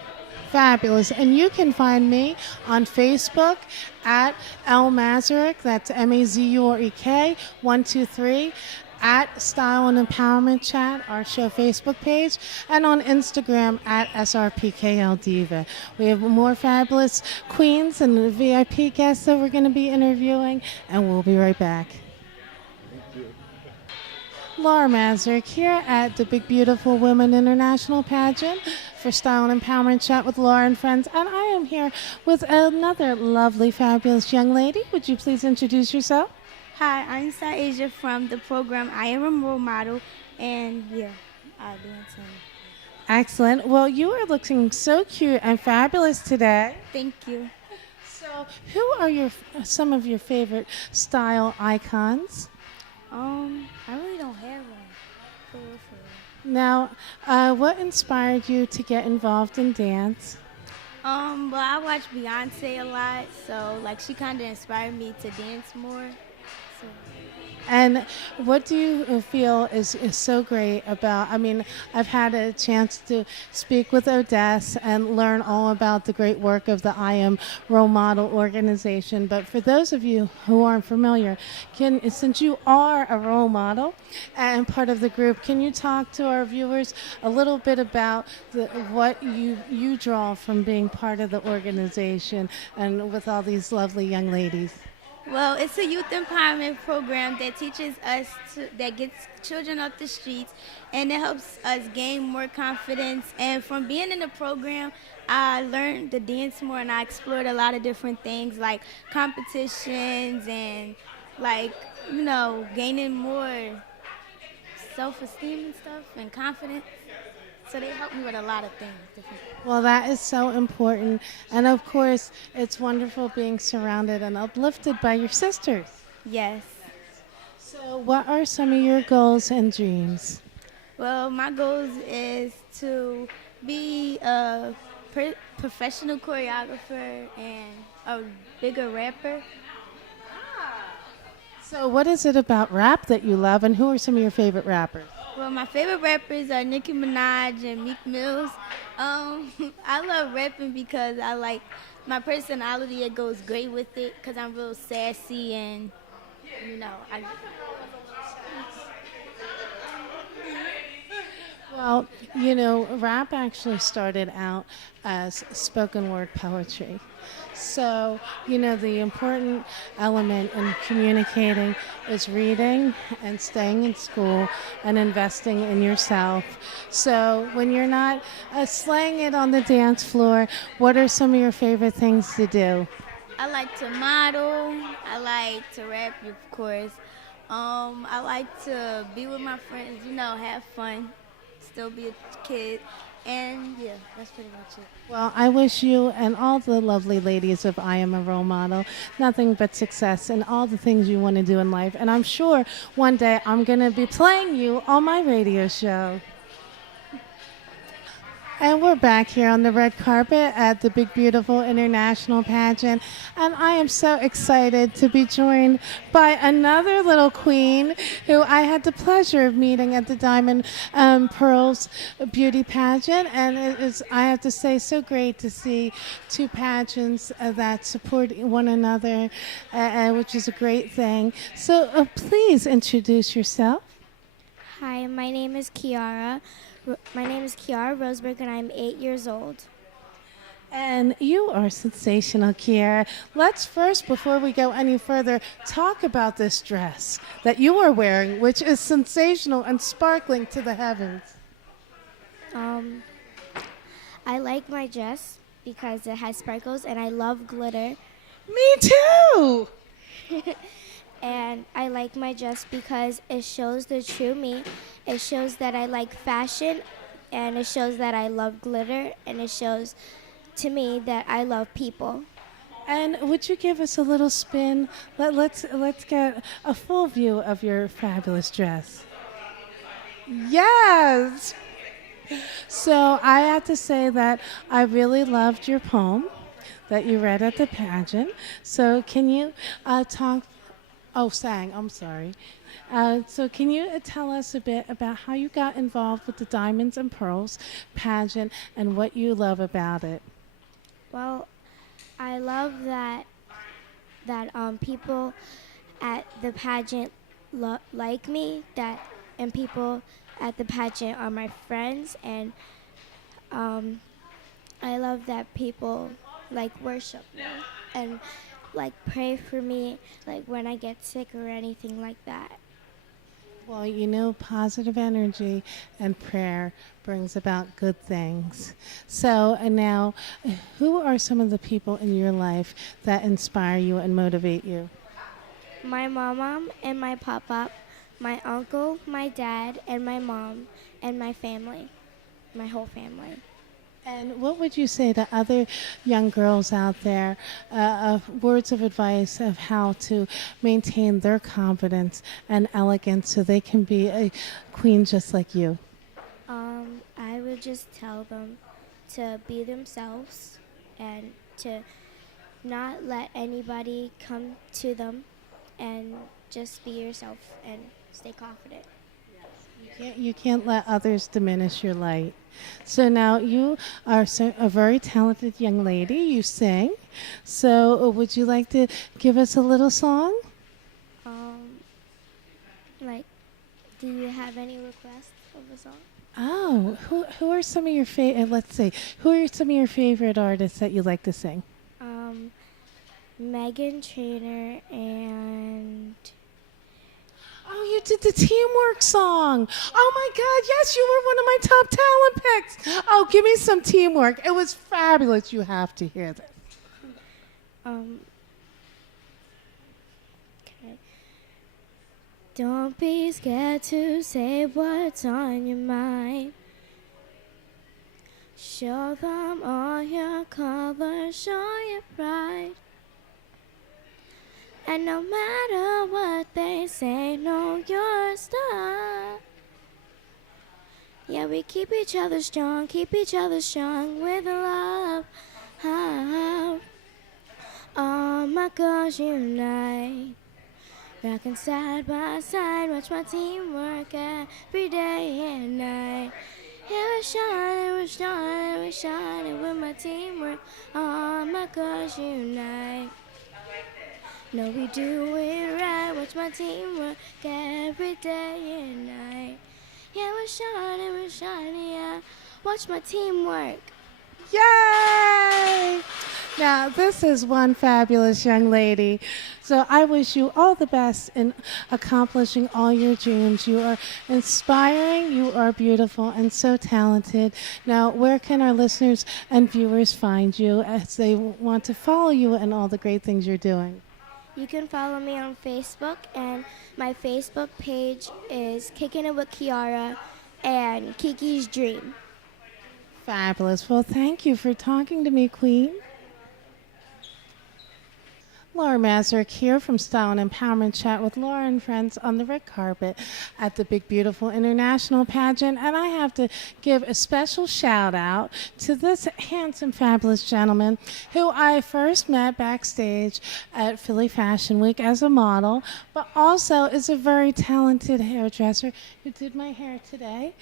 Fabulous. And you can find me on Facebook at L Mazurek, that's MAZUREK 123, at Style and Empowerment Chat, our show Facebook page, and on Instagram at SRPKL Diva. We have more fabulous queens and VIP guests that we're going to be interviewing, and we'll be right back. Laura Mansur here at the Big Beautiful Women International Pageant for Style and Empowerment Chat with Laura and Friends, and I am here with another lovely, fabulous young lady. Would you please introduce yourself? Hi, I'm Asia from the program I Am a Role Model, and I'll be dancing. Excellent. Well, you are looking so cute and fabulous today. Thank you. So, who are some of your favorite style icons? I really don't have one. Now, what inspired you to get involved in dance? Well, I watch Beyonce a lot, so she kind of inspired me to dance more. So. And what do you feel is so great about, I've had a chance to speak with Odessa and learn all about the great work of the I Am Role Model organization. But for those of you who aren't familiar, since you are a role model and part of the group, can you talk to our viewers a little bit about what you draw from being part of the organization and with all these lovely young ladies? Well, it's a youth empowerment program that teaches us that gets children off the streets, and it helps us gain more confidence. And from being in the program, I learned to dance more, and I explored a lot of different things like competitions and gaining more self-esteem and stuff and confidence. So they helped me with a lot of things. Well, that is so important. And of course, it's wonderful being surrounded and uplifted by your sisters. Yes. So what are some of your goals and dreams? Well, my goals is to be a professional choreographer and a bigger rapper. So what is it about rap that you love, and who are some of your favorite rappers? Well, my favorite rappers are Nicki Minaj and Meek Mills. I love rapping because I like my personality. It goes great with it because I'm real sassy and, Well, rap actually started out as spoken word poetry. So, the important element in communicating is reading and staying in school and investing in yourself. So when you're not slaying it on the dance floor, what are some of your favorite things to do? I like to model. I like to rap, of course. I like to be with my friends, have fun, still be a kid. And that's pretty much it. Well, I wish you and all the lovely ladies of I Am a Role Model nothing but success in all the things you want to do in life. And I'm sure one day I'm going to be playing you on my radio show. And we're back here on the red carpet at the Big Beautiful International Pageant. And I am so excited to be joined by another little queen who I had the pleasure of meeting at the Diamond Pearls Beauty Pageant. And it is, I have to say, so great to see two pageants that support one another, which is a great thing. So please introduce yourself. Hi, my name is Kiara. My name is Kiara Roseburg, and I'm 8 years old. And you are sensational, Kiara. Let's first, before we go any further, talk about this dress that you are wearing, which is sensational and sparkling to the heavens. I like my dress because it has sparkles, and I love glitter. Me too! And I like my dress because it shows the true me. It shows that I like fashion, and it shows that I love glitter, and it shows to me that I love people. And would you give us a little spin? Let's get a full view of your fabulous dress. Yes! So I have to say that I really loved your poem that you read at the pageant. So can you sang, I'm sorry. So can you tell us a bit about how you got involved with the Diamonds and Pearls pageant and what you love about it? Well, I love that people at the pageant like me, and people at the pageant are my friends, and I love that people like worship me and like pray for me like when I get sick or anything like that. Well, you know, positive energy and prayer brings about good things. So, and now, who are some of the people in your life that inspire you and motivate you? My mom and my papa, my uncle, my dad, and my mom, and my family, my whole family. And what would you say to other young girls out there, words of advice of how to maintain their confidence and elegance so they can be a queen just like you? I would just tell them to be themselves and to not let anybody come to them, and just be yourself and stay confident. You can't let others diminish your light. So now you are a very talented young lady. You sing. So would you like to give us a little song? Do you have any requests of a song? Oh, who are some of your favorite? Let's see. Who are some of your favorite artists that you like to sing? Megan Trainor and. Oh, you did the teamwork song. Oh my God, yes, you were one of my top talent picks. Oh, give me some teamwork. It was fabulous. You have to hear this. Okay. Don't be scared to say what's on your mind. Show them all your colors, show your pride. And no matter what they say, know your star. Yeah, we keep each other strong with love. All my girls unite, rockin' side by side, watch my team work every day and night. Yeah, we're shining with my teamwork. All my girls unite. No, we do it right. Watch my team work every day and night. Yeah, we're shining, yeah. Watch my team work. Yay! Now, this is one fabulous young lady. So I wish you all the best in accomplishing all your dreams. You are inspiring, you are beautiful, and so talented. Now, where can our listeners and viewers find you as they want to follow you and all the great things you're doing? You can follow me on Facebook, and my Facebook page is Kicking It with Kiara and Kiki's Dream. Fabulous. Well, thank you for talking to me, Queen. Laura Mansur here from Style and Empowerment Chat with Laura and friends on the red carpet at the Big Beautiful International Pageant. And I have to give a special shout out to this handsome, fabulous gentleman who I first met backstage at Philly Fashion Week as a model, but also is a very talented hairdresser who did my hair today,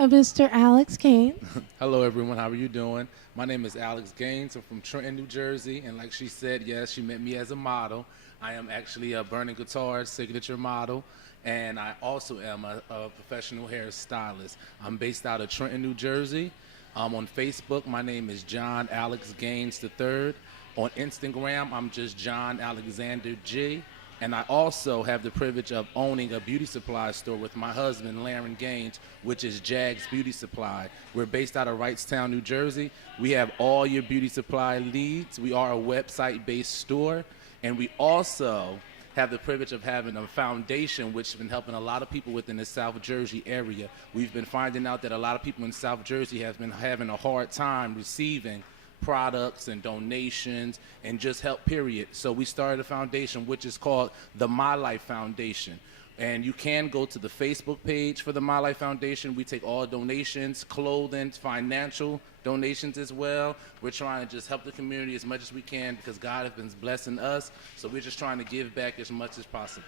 Mr. Alex Kane. Hello, everyone. How are you doing? My name is Alex Gaines. I'm from Trenton, New Jersey. And like she said, yes, she met me as a model. I am actually a Burning Guitars signature model. And I also am a professional hairstylist. I'm based out of Trenton, New Jersey. On Facebook, my name is John Alex Gaines III. On Instagram, I'm just John Alexander G. And I also have the privilege of owning a beauty supply store with my husband, Laren Gaines, which is Jag's Beauty Supply. We're based out of Wrightstown, New Jersey. We have all your beauty supply needs. We are a website-based store. And we also have the privilege of having a foundation which has been helping a lot of people within the South Jersey area. We've been finding out that a lot of people in South Jersey have been having a hard time receiving products and donations and just help, period. So we started a foundation which is called the My Life Foundation. And you can go to the Facebook page for the My Life Foundation. We take all donations, clothing, financial donations as well. We're trying to just help the community as much as we can because God has been blessing us. So we're just trying to give back as much as possible.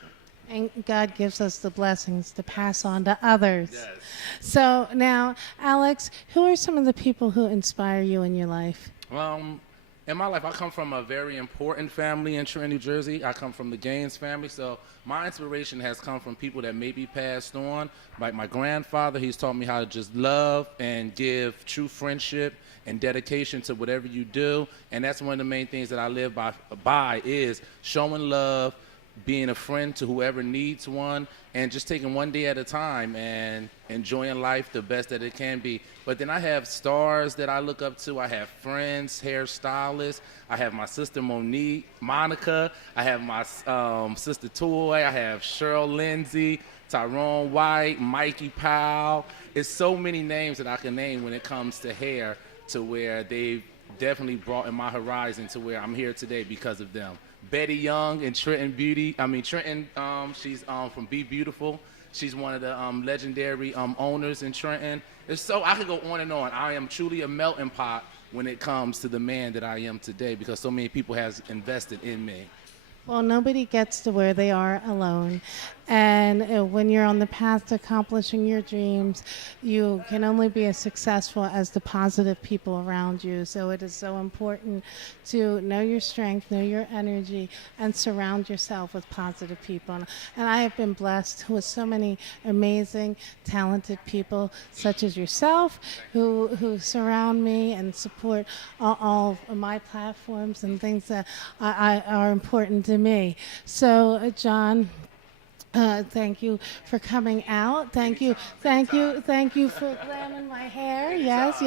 And God gives us the blessings to pass on to others. Yes. So now, Alex, who are some of the people who inspire you in your life? In my life, I come from a very important family in Trenton, New Jersey. I come from the Gaines family, so my inspiration has come from people that maybe passed on. Like my grandfather, he's taught me how to just love and give true friendship and dedication to whatever you do. And that's one of the main things that I live by is showing love, being a friend to whoever needs one, and just taking one day at a time and enjoying life the best that it can be. But then I have stars that I look up to. I have friends, hairstylists. I have my sister Monica. I have my sister Toy. I have Cheryl Lindsay, Tyrone White, Mikey Powell. It's so many names that I can name when it comes to hair, to where they've definitely brought in my horizon to where I'm here today because of them. Betty Young and Trenton she's from Be Beautiful. She's one of the legendary owners in Trenton. So I could go on and on. I am truly a melting pot when it comes to the man that I am today because so many people have invested in me. Well, nobody gets to where they are alone. And when you're on the path to accomplishing your dreams, you can only be as successful as the positive people around you. So it is so important to know your strength, know your energy, and surround yourself with positive people. And I have been blessed with so many amazing, talented people, such as yourself, who surround me and support all of my platforms and things that are important to me. So, John, thank you for coming out. Thank you for glamming my hair. Yes.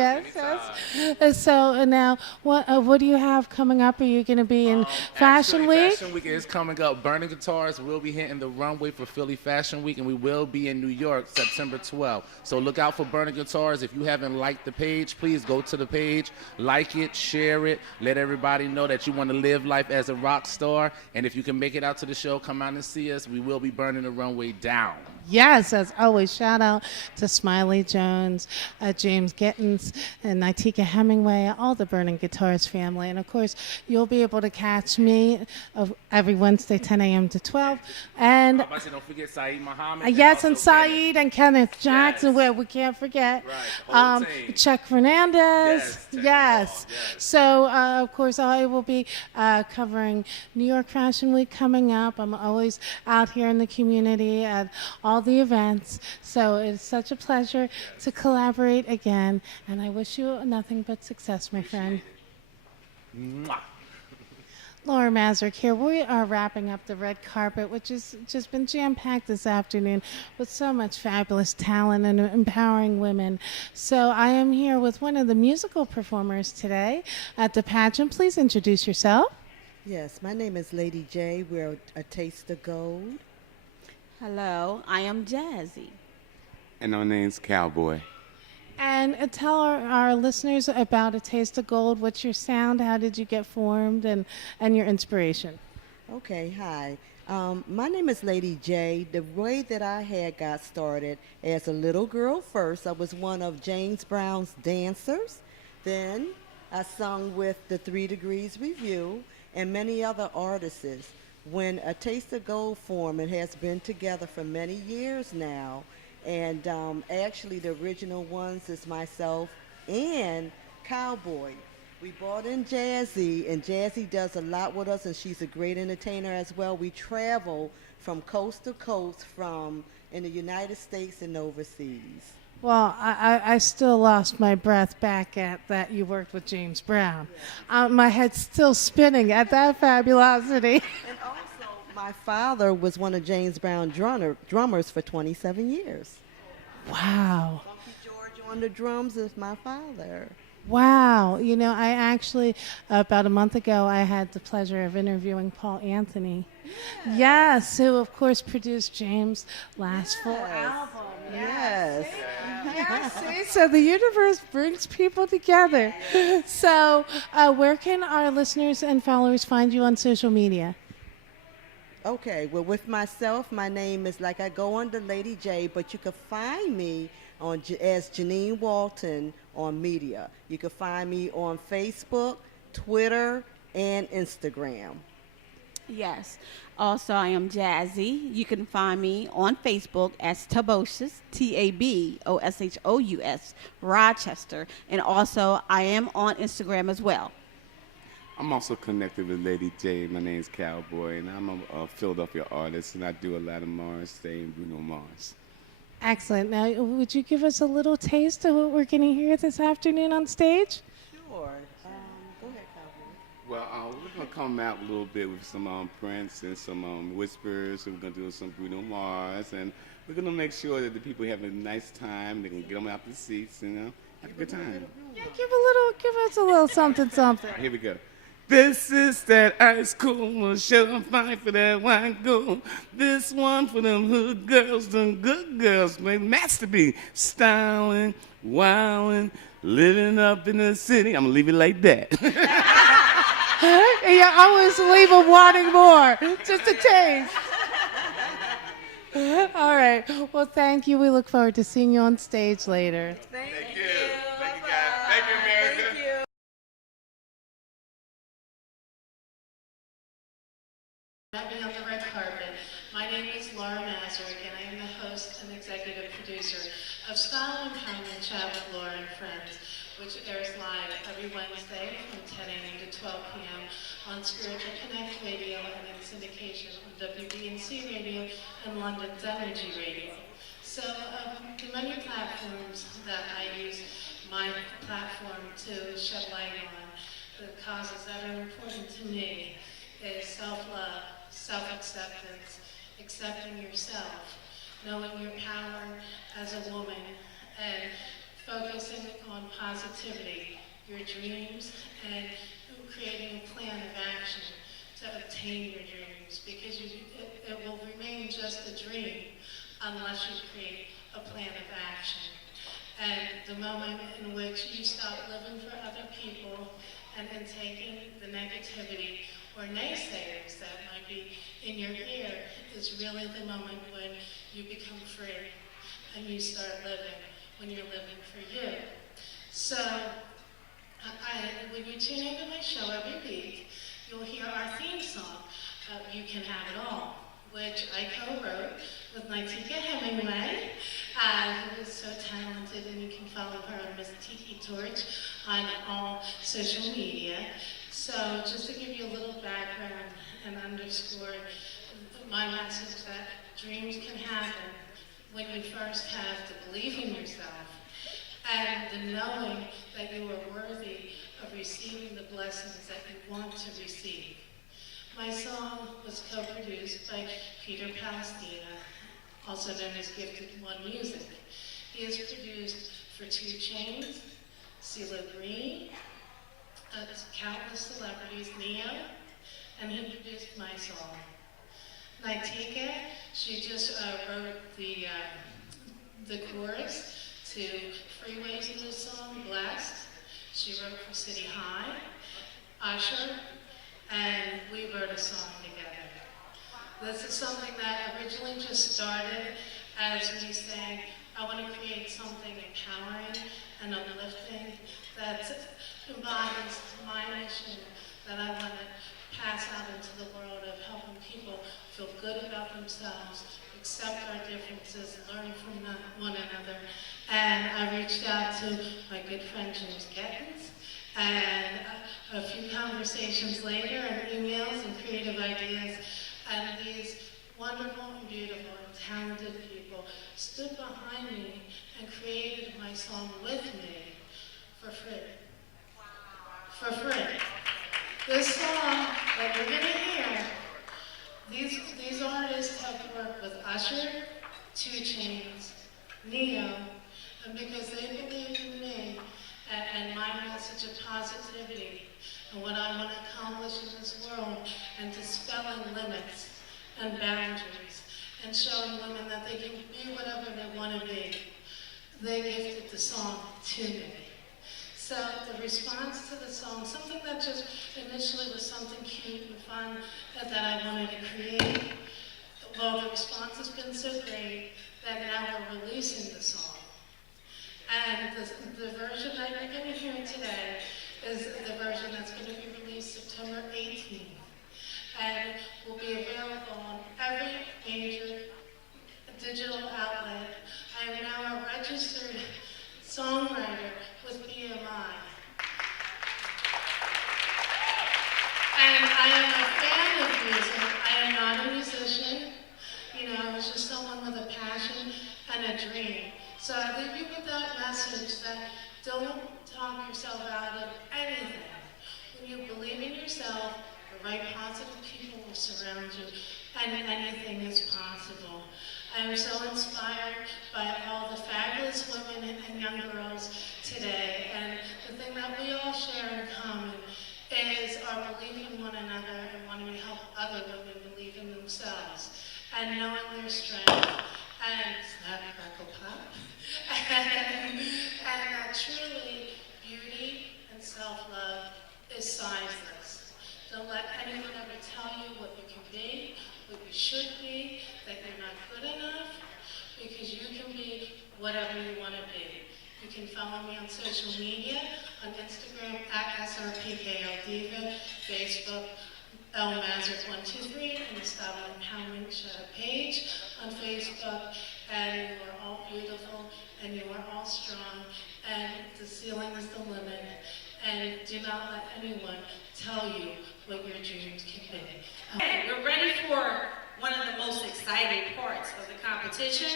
So now, what do you have coming up? Are you going to be in Fashion Week? Fashion Week is coming up. Burning Guitars will be hitting the runway for Philly Fashion Week, and we will be in New York September 12th. So look out for Burning Guitars. If you haven't liked the page, please go to the page, like it, share it, let everybody know that you want to live life as a rock star. And if you can make it out to the show, come out and see us. We will be burning the runway down. Yes, as always, shout out to Smiley Jones, James Gittins, and Nitika Hemingway, all the Burning Guitars family. And of course, you'll be able to catch me every Wednesday, 10 a.m. to 12. And don't forget Saeed Muhammad. yes, and Saeed and Kenneth Jackson, where we can't forget. Right. Chuck Fernandez. Yes. So, of course, I will be covering New York Fashion Week coming up. I'm always out here in the community at all the events. So it's such a pleasure to collaborate again. And I wish you nothing but success, my friend. Mwah. Laura Mansur here. We are wrapping up the red carpet, which has just been jam-packed this afternoon with so much fabulous talent and empowering women. So I am here with one of the musical performers today at the pageant. Please introduce yourself. Yes, my name is Lady Jaye. We're a Taste of Gold. Hello, I am Jazzy. And my name's Cowboy. And tell our listeners about A Taste of Gold. What's your sound? How did you get formed? And your inspiration? Okay, hi. My name is Lady Jaye. The way that I had got started as a little girl first, I was one of James Brown's dancers. Then I sung with the Three Degrees Review and many other artists. When A Taste of Gold formed, it has been together for many years now. And actually, the original ones is myself and Cowboy. We brought in Jazzy, and Jazzy does a lot with us, and she's a great entertainer as well. We travel from coast to coast from in the United States and overseas. Well, I still lost my breath back at that you worked with James Brown. My head's still spinning at that fabulosity. And also, my father was one of James Brown drummers for 27 years. Wow. Funky George on the drums is my father. Wow. You know, I actually, about a month ago, I had the pleasure of interviewing Paul Anthony. Yes, who, of course, produced James' last full album. Yes. Yes, see? So the universe brings people together. So where can our listeners and followers find you on social media? Okay, well, with myself, my name is like I go under Lady J, but you can find me on as Janine Walton on media. You can find me on Facebook, Twitter, and Instagram. Yes. Also, I am Jazzy. You can find me on Facebook as Taboshus, Taboshous, Rochester. And also, I am on Instagram as well. I'm also connected with Lady J. My name's Cowboy, and I'm a Philadelphia artist, and I do a lot of Mars Day and Bruno Mars. Excellent. Now, would you give us a little taste of what we're going to hear this afternoon on stage? Sure. Go ahead, Cowboy. Well, we're going to come out a little bit with some Prince and some Whispers. We're going to do some Bruno Mars, and we're going to make sure that the people have a nice time. They're going to get them out the seats and have a good time. Yeah, give us a little something, something. Here we go. This is that ice cold, we'll show a fight for that white gold. This one for them hood girls, them good girls, man, masterpiece. Styling, wilding, living up in the city. I'm gonna leave it like that. Yeah, I always leave them wanting more, just a taste. All right. Well, thank you. We look forward to seeing you on stage later. Thank you. Thank you, guys. Thank you, America. Thank you. Met me on the red carpet. My name is Mansur, and I am the host and executive producer of Style Empowerment Chat with Laura and Friends, which airs live every Wednesday from 10 a.m. to 12 p.m. on Spiritual Connect Radio and in syndication on WBNC Radio and London's Energy Radio. So the many platforms that I use my platform to shed light on the causes that are important to me is self-love, self-acceptance, accepting yourself, knowing your power as a woman, and focusing on positivity, your dreams, and creating a plan of action to obtain your dreams, because it will remain just a dream unless you create a plan of action. And the moment in which you stop living for other people and then taking the negativity or naysayers that might be in your ear is really the moment when you become free and you start living when you're living for you. So when you tune into my show every week, you'll hear our theme song, You Can Have It All, which I co-wrote with Nitika Hemingway, who is so talented, and you can follow her on Miss Tiki Torch on all social media. So just to give you a little background and underscore my message that dreams can happen when you first have the belief in yourself and the knowing that you are worthy of receiving the blessings that you want to receive. My song was co-produced by Peter Palestina, also known as Gifted One Music. He has produced for 2 Chainz, CeeLo Green, countless celebrities, Neo, and he produced my song. Nitika, she just wrote the chorus to Freeways in this song, Blessed. She wrote for City High, Usher, and we wrote a song together. This is something that originally just started as me saying, I want to create something empowering and uplifting that embodies my mission that I want to pass out into the world of helping people feel good about themselves, accept our differences, learn from one another. And I reached out to my good friend James Gettins, and a few conversations later and emails and creative ideas, and these wonderful and beautiful and talented people stood behind me and created my song with me for free. For free. This song that you're gonna hear, these artists have worked with Usher, 2 Chainz, Neo, and because they believed in me and my message of positivity and what I want to accomplish in this world, and dispelling limits and boundaries and showing women that they can be whatever they want to be, they gifted the song to me. So the response to the song, something that just initially was something cute and fun that I wanted to create, well, the response has been so great that now we're releasing the song. And the version that you're going to hear today is the version that's going to be released September 18th. And will be available on every major digital outlet. I am now a registered songwriter with BMI. And I am a fan of music. I am not a musician. You know, I was just someone with a passion and a dream. So I leave you with that message that don't talk yourself out of anything. When you believe in yourself, the right positive people will surround you, and anything is possible. I am so inspired by all the fabulous women and young girls today, and the thing that we all share in common is our belief in one another and wanting to help other women believe in themselves, and knowing their strength, and snap, crackle, pop. And that truly beauty and self-love is sizeless. Don't let anyone ever tell you what you can be, what you should be, that you're not good enough, because you can be whatever you want to be. You can follow me on social media, on Instagram at SRPKLDiva, Facebook, Mansur123, and the Style and Empowerment Shadow page on Facebook. And you are all beautiful, and you are all strong, and the ceiling is the limit. And do not let anyone tell you what your dreams can be. Okay, we're ready for one of the most exciting parts of the competition.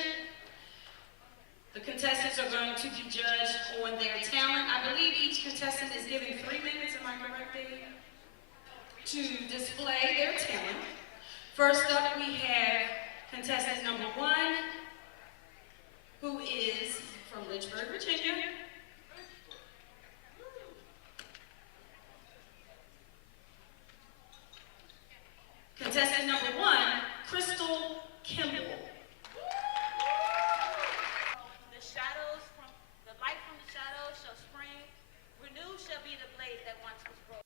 The contestants are going to be judged on their talent. I believe each contestant is given 3 minutes, am I correct, Dave? To display their talent. First up, we have contestant number 1, who is from Lynchburg, Virginia. Contestant number 1, Crystal Kimball. The shadows from the light from the shadows shall spring. Renewed shall be the blade that once was broken.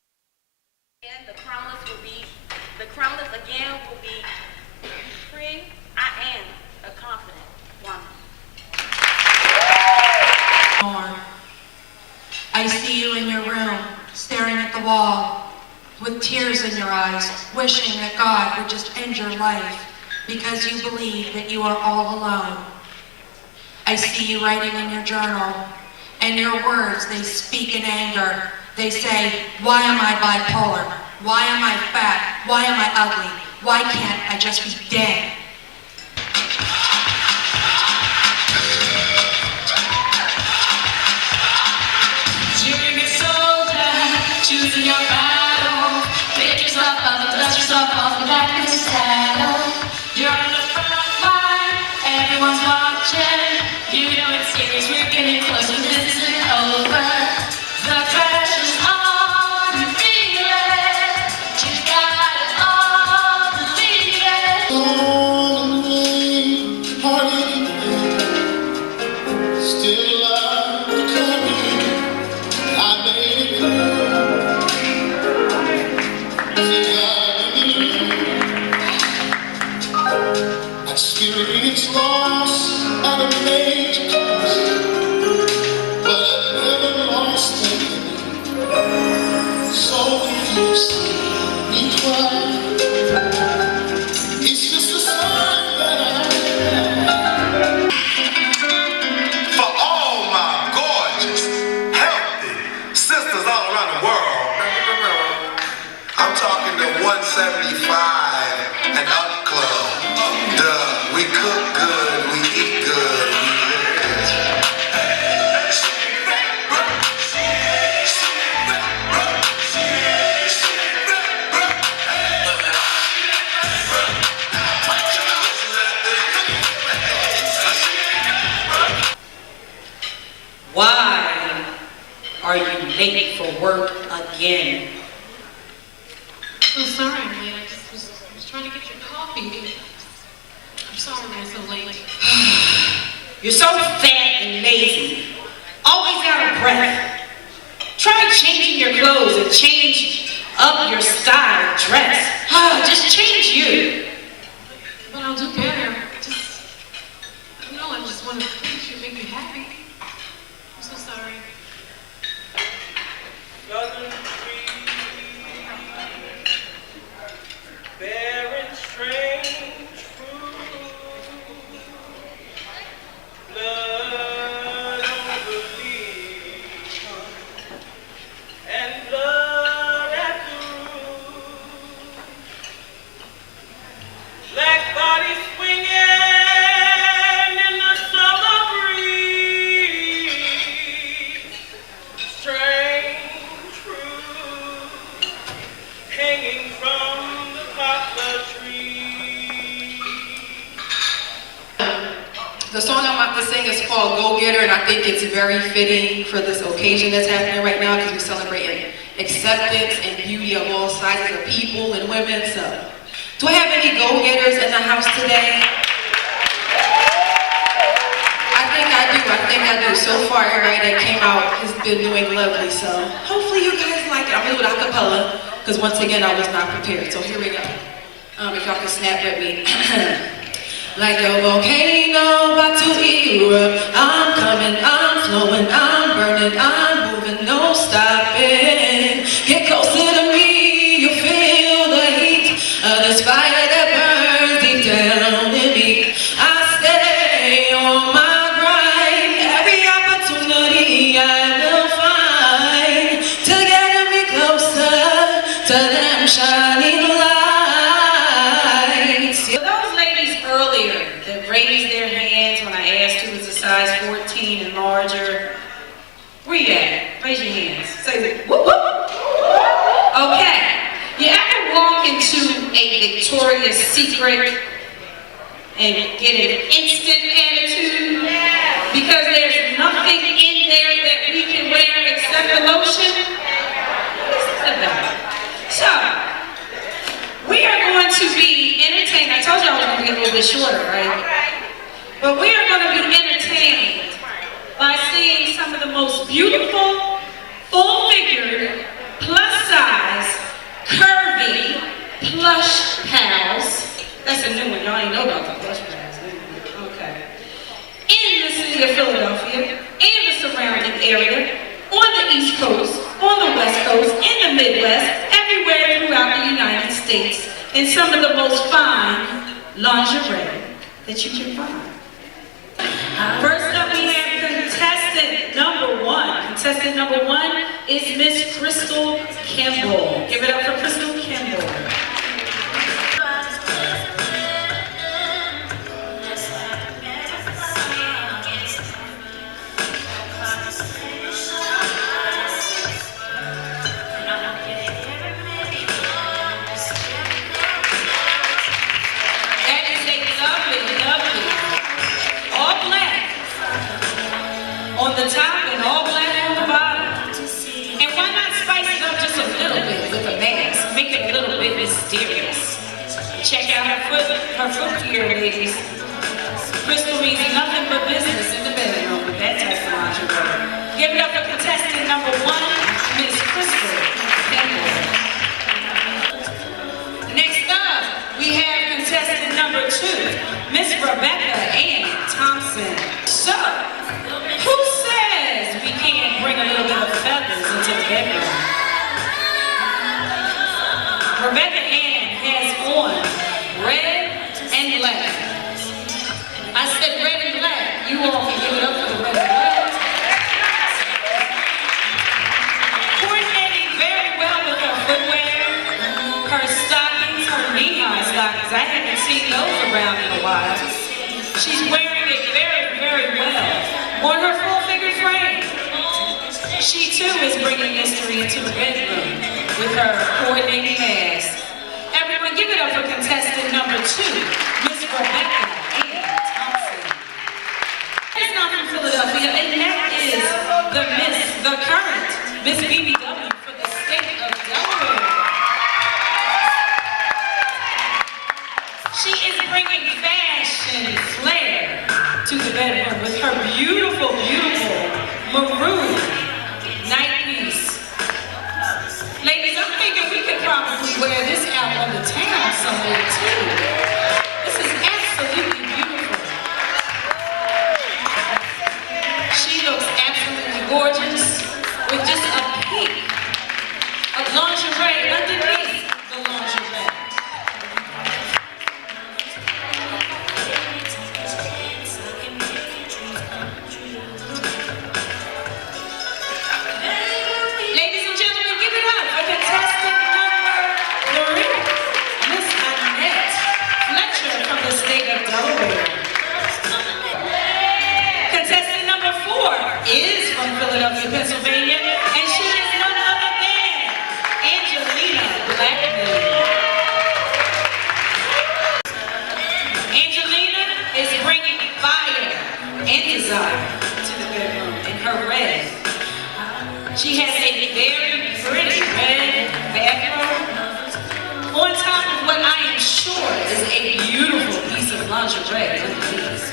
And the crownless again will be free. I am a confident woman. I see you in your room, staring at the wall, with tears in your eyes, wishing that God would just end your life because you believe that you are all alone. I see you writing in your journal, and your words, they speak in anger. They say, why am I bipolar? Why am I fat? Why am I ugly? Why can't I just be dead? Choosing your battle, pick yourself up, dust yourself off the back of the saddle. You're on the front line, everyone's watching. You know it's serious, we're getting closer, this isn't over. The pressure's on, you feel it. You got it all, believe it. Still I'm coming, I made it clear. are you late for work again? I'm sorry, man. I just was trying to get your coffee. I'm sorry, man, so late. You're so fat and lazy, always out of breath. Try changing your clothes and change up your style of dress. Just change you. But I'll do better. Just, I don't know, I just want to make you happy. I'm so sorry. Bearing strange fruit, blood over leaves, and blood at the root, black body swinging in the summer breeze, strange fruit hanging from the poplar tree. The song I'm about to sing is called Go Getter, and I think it's very fitting for this occasion that's happening right now because we're celebrating acceptance and beauty of all sizes of people and women. So, do I have any go-getters in the house today? I think I do. So far, everybody that came out has been doing lovely, so hopefully you guys like it. I'm gonna do it a cappella, because once again, I was not prepared. So here we go. If y'all can snap with me. Like a volcano about to erupt, I'm coming, I'm flowing, I'm burning, I'm moving, no stopping. Get closer to me, you feel the heat of this fire that burns deep down in me. I stay on my grind, every opportunity I will find to get me closer to them shining lights. Those ladies earlier that raised their hands when I asked who was a size 14 and larger, where you at? Raise your hands. Say whoop whoop. Okay. You ever walk into a Victoria's Secret and get an instant attitude? Because there's nothing in there that we can wear except the lotion? What is that about? So, we are going to be entertained. I told you I was going to get a little bit shorter, right? But we are going to be entertained by seeing some of the most beautiful, full-figured, plus-size, curvy, plush pals. That's a new one. Y'all ain't know about the plush pals. Okay. In the city of Philadelphia, and the surrounding area, on the East Coast, on the West Coast, in the Midwest, everywhere throughout the United States, in some of the most fine lingerie that you can find. First up, we have contestant number one. Contestant number one is Miss Crystal Kimball. Give it up for Crystal Kimball. On the top and all black on the bottom. And why not spice it up just a little bit with a mask? Make it a little bit mysterious. Check out her footgear, ladies. Crystal means nothing but business in the bedroom with that type of lingerie. Give it up for contestant number one, Miss Crystal Kimball. Next up, we have contestant number two, Miss Rebecca Ann Thompson. So, who says we can't bring a little bit of feathers into the bedroom? Rebecca Ann has on red and black. I said red and black. You all can give it up for the red and black. Coordinating very well with her footwear, her stockings, her knee-high stockings. I haven't seen those around in a while. She's wearing it very, very well. On her full-figured frame. She too is bringing mystery into the bedroom with her coordinating mask. Everyone give it up for contestant number two, Miss Rebecca Ann Thompson. It's not from Philadelphia, and that is the current somewhere too. This is absolutely beautiful. She looks absolutely gorgeous with just a peek of lingerie underneath the lingerie. Ladies and gentlemen, give it up for contestant number 3, Miss Annette Fletcher from the state of Delaware. Contestant number 4 is from Philadelphia, Pennsylvania, and she is none other than Angelina Blackman. Angelina is bringing fire and desire to the bedroom in her red. She has a very pretty red bathrobe on top of what I am sure is a beautiful piece of lingerie underneath.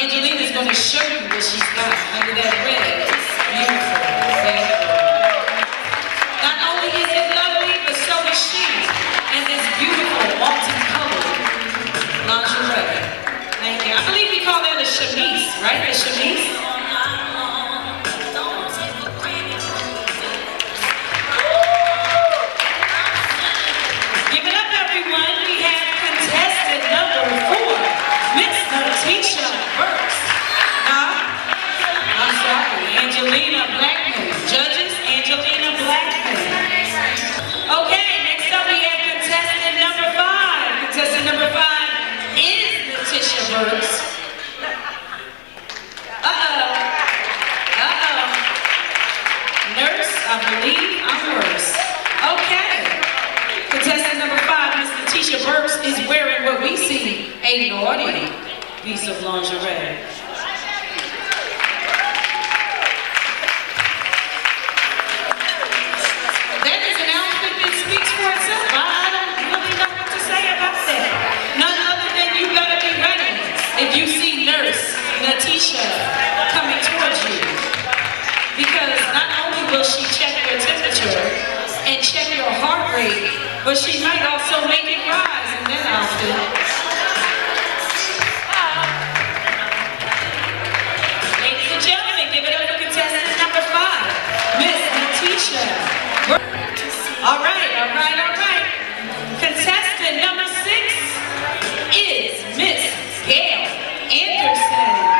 Angelina is going to show you what she's got under that red, beautiful bathrobe. Not only is it lovely, but so is she in this beautiful multicolored lingerie. Thank you. I believe we call that a chemise, right? A chemise? Give it up, everyone. We have contestant number 4, Miss Letitia Burks. I'm sorry, Angelina Blackman. Judges, Angelina Blackman. Okay, next up we have contestant number 5. Contestant number 5 is Letitia Burks. Nurse, I believe I'm worse. Okay. Contestant number 5, Miss Letitia Burks, is wearing what we see, a naughty piece of lingerie. That is an outfit that speaks for itself. I don't really know what to say about that. None other than you better be ready if you see Nurse Letitia coming towards you. Because not only will she check your temperature and check your heart rate, but she might also make it rise in that outfit. Ladies and gentlemen, give it up for contestant number 5, Miss Letitia. All right. Contestant number 6 is Miss Gayle Anderson.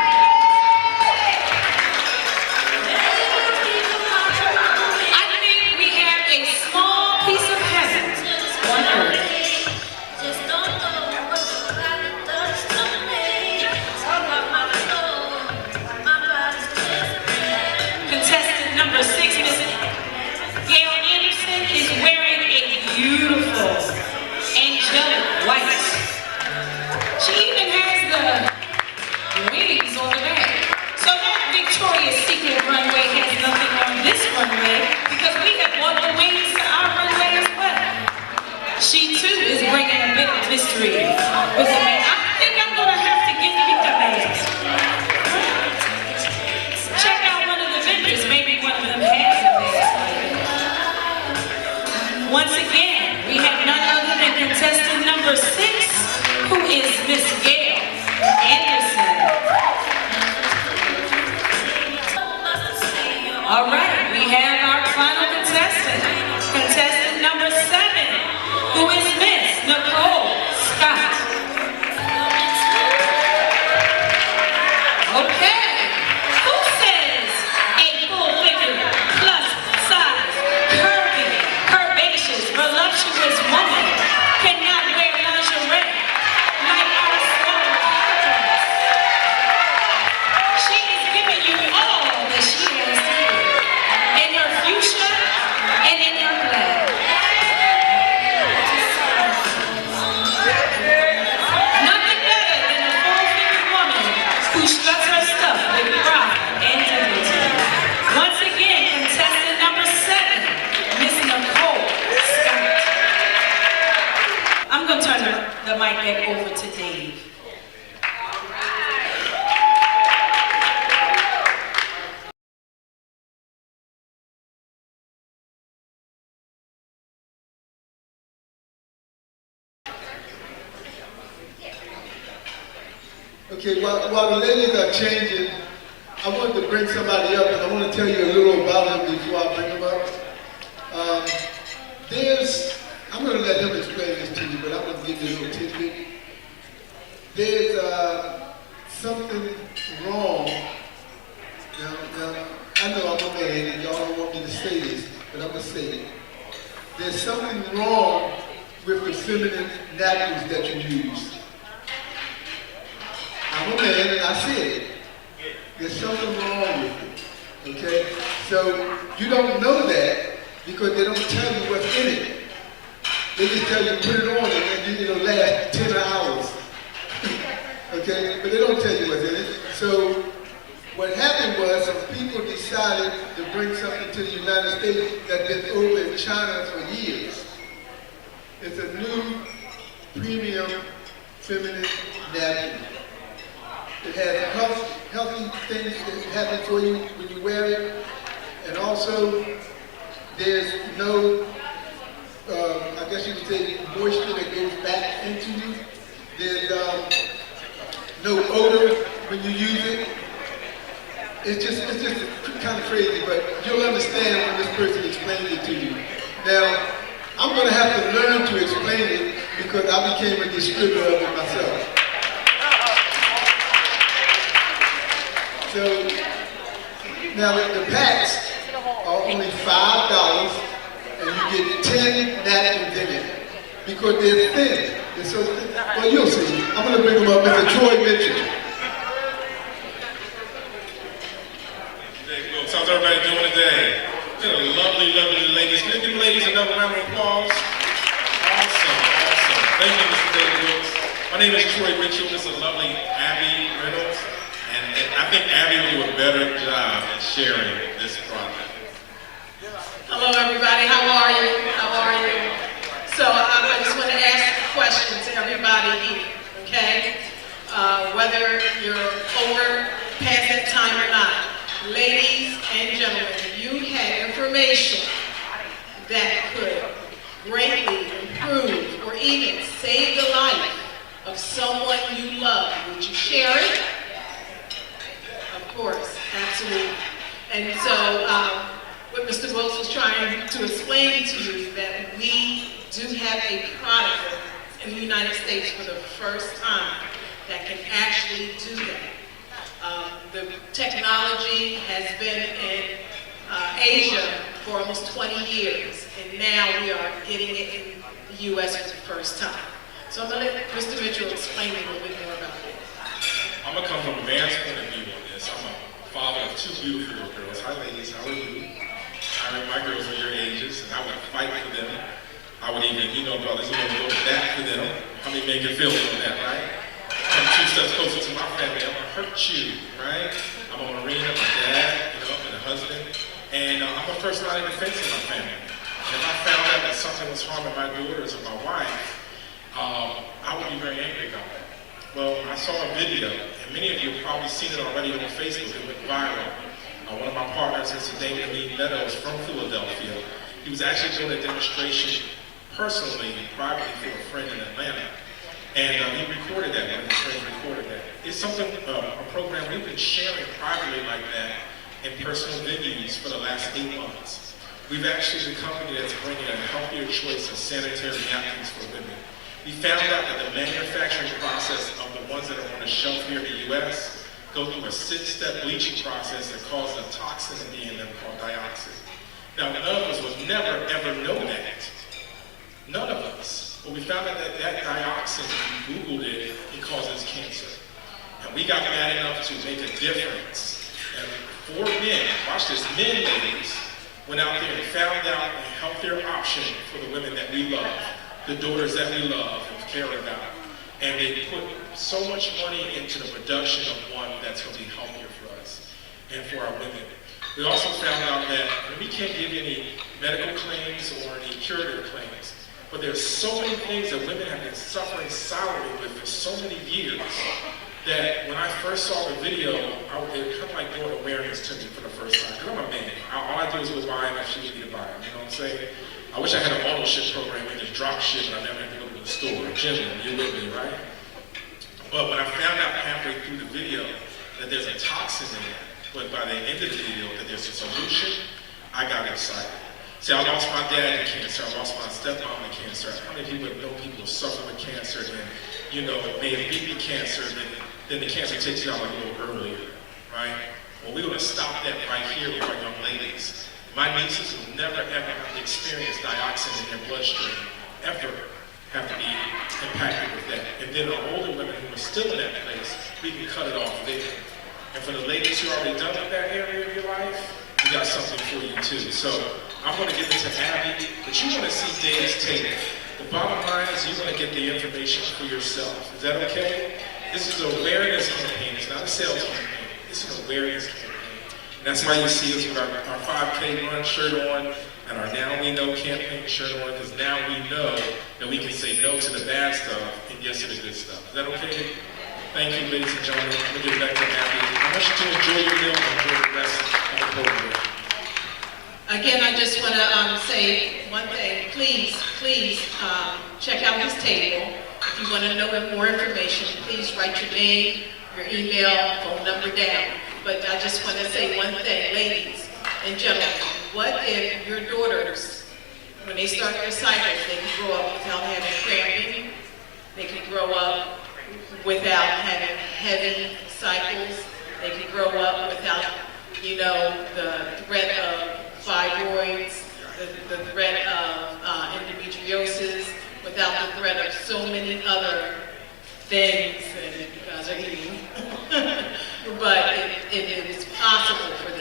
I think we have a small piece of heaven on earth. Contestant number 6, Miss Gayle Anderson, is wearing a beautiful angelic white. She even has the wings on the back. So that Victoria's Secret runway has nothing on this runway because we have won the wings to our runway as well. She too is bringing a bit of mystery with the man. I think I'm going to have to get the mask. Check out one of the vendors. Maybe one of them has a mask. Once again, we have none other than contestant number 6, who is Miss Gayle Anderson. All right, we have our final contestant. Contestant number 7, who is Miss Nicole Scott. Okay, who says a full figure, plus size, curvy, curvaceous, voluptuous woman cannot wear lingerie like our small characters? She is giving you all that she has to give. Okay, while the ladies are changing, I wanted to bring somebody up, and I want to tell you a little about him before I bring him up. I'm going to let him explain this to you, but I'm going to give you a little tidbit. There's something wrong. Now, I know I'm a man, and y'all don't want me to say this, but I'm going to say it. There's something wrong with the feminine napkins that you use. I'm a man, and I said it. There's something wrong with it, okay? So you don't know that because they don't tell you what's in it. They just tell you put it on and it'll last 10 hours, okay? But they don't tell you what's in it. So what happened was some people decided to bring something to the United States that's been over in China for years. It's a new premium feminine napkin. It has healthy things that happen for you when you wear it. And also, there's no, I guess you could say, moisture that goes back into you. There's no odor when you use it. It's just kind of crazy, but you'll understand when this person explains it to you. Now, I'm going to have to learn to explain it because I became a distributor of it myself. So, now the packs are only $5 and you get 10 napkins in it because they're thin. They're so thin. Well, you'll see. I'm going to bring them up. Mr. Troy Mitchell. How's everybody doing today? Lovely, lovely ladies. Can you give the ladies another round of applause? Awesome, awesome. Thank you, Mr. David Wilkes. My name is Troy Mitchell. This is lovely Abby Reynolds. And I think Abby will do a better job at sharing this product. Hello, everybody. How are you? How are you? So I just want to ask a question to everybody here, okay? Whether you're over past that time or not, ladies and gentlemen, you had information that could greatly improve or even save the life of someone you love. Would you share it? Of course, absolutely. And so what Mr. Wilkes was trying to explain to you that we do have a product in the United States for the first time that can actually do that. The technology has been in Asia for almost 20 years, and now we are getting it in the U.S. for the first time. So I'm going to let Mr. Mitchell explain a little bit more about it. I'm going to come from a man's point of view on this. I'm a father of two beautiful little girls. Hi, ladies. How are you? My girls are your ages, and I would fight for them. I would even, brothers, go to bat for them. How many men can feel me on that, right? Come 2 steps closer to my family, I'm gonna hurt you, right? I'm a Marine, I'm a dad, and a husband, and I'm a first line of defense in my family. And if I found out that something was harming my daughters or my wife, I would be very angry about that. Well, I saw a video, and many of you have probably seen it already on Facebook. It went viral. One of my partners, Mr. David Meadows from Philadelphia, he was actually doing a demonstration personally and privately for a friend in Atlanta. And he recorded that, one of his friends recorded that. It's something, a program we've been sharing privately like that in personal venues for the last 8 months. We've actually the company that's bringing a healthier choice of sanitary napkins for women. We found out that the manufacturing process of the ones that are on the shelf here in the U.S. go through a 6-step bleaching process that causes a toxin in them called dioxin. Now, none of us would never, ever know that. None of us. But we found out that dioxin, if you Googled it, it causes cancer. And we got mad enough to make a difference. And 4 men, watch this, men, ladies, went out there and found out a healthier option for the women that we love, the daughters that we love and care about. And they put so much money into the production of one that's going to be healthier for us and for our women. We also found out that we can't give you any medical claims or any curative claims, but there's so many things that women have been suffering silently with for so many years that when I first saw the video, it kind of like brought awareness to me for the first time. Because I'm a man. All I do is go buy them if she needs me to buy them. You know what I'm saying? I wish I had an auto ship program where you just drop shit and I never have to go to the store. Jimmy, you're with me, right? But when I found out halfway through the video that there's a toxin in it, but by the end of the video that there's a solution, I got excited. See, I lost my dad to cancer, I lost my stepmom to cancer. How many people know people who suffer with cancer and, may have beat the cancer, then the cancer takes you out a little earlier, right? Well, we're gonna stop that right here with our young ladies. My nieces who never ever have to experience dioxin in their bloodstream, ever have to be impacted with that. And then our older women who are still in that place, we can cut it off there. And for the ladies who are already done with that area of your life, we got something for you too. So I'm going to give it to Abby, but you want to see Dave's table. The bottom line is you want to get the information for yourself. Is that okay? This is an awareness campaign. It's not a sales campaign. It's an awareness campaign. And that's why you see us with our 5K run shirt on and our Now We Know campaign shirt on, because now we know that we can say no to the bad stuff and yes to the good stuff. Is that okay? Thank you, ladies and gentlemen. I'm going to get back to Abby. I want you to enjoy your meal and enjoy the rest of the program. Again, I just want to say one thing. Please check out this table. If you want to know more information, please write your name, your email, phone number down. But I just want to say one thing, ladies and gentlemen. What if your daughters, when they start their cycles, they can grow up without having cramping, they can grow up without having heavy cycles, they can grow up without, the threat of fibroids, the threat of endometriosis, without the threat of so many other things that you guys are eating. But it is possible for them.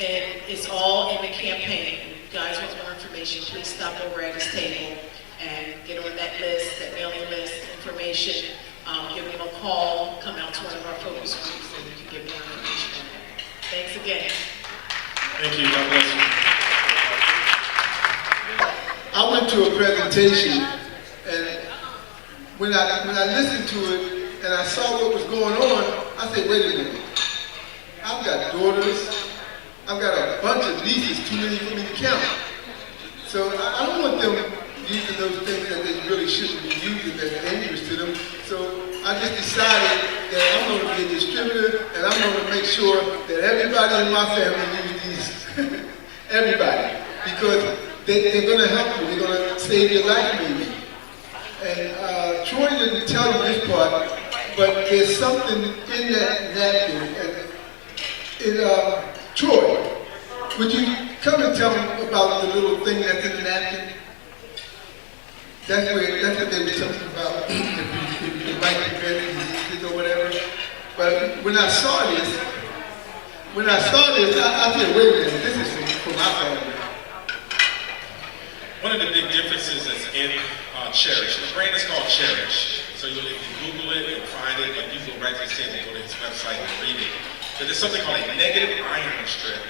And it's all in the campaign. If you guys want more information, please stop over at this table and get on that list, that mailing list, information. Give them a call, come out to one of our focus groups, and you can get more information on that. Thanks again. Thank you. God bless you. I went to a presentation, and when I listened to it and I saw what was going on, I said, wait a minute. I've got daughters. I've got a bunch of nieces, too many for me to count. So I don't want them using those things that they really shouldn't be using that's dangerous to them. So I just decided that I'm going to be a distributor and I'm going to make sure that everybody in my family uses these. Everybody. Because they're going to help you. They're going to save your life, maybe. And Troy didn't tell you this part, but there's something in that napkin. Troy, would you come and tell me about the little thing that's in the napkin? That's what they were talking about, the might prevent diseases or whatever. But when I saw this, I said, wait a minute, this is for my family. One of the big differences is in Cherish. The brand is called Cherish. So if you Google it, you'll find it, but you go right to his table, go to his website and read it. But there's something called a negative iron strip.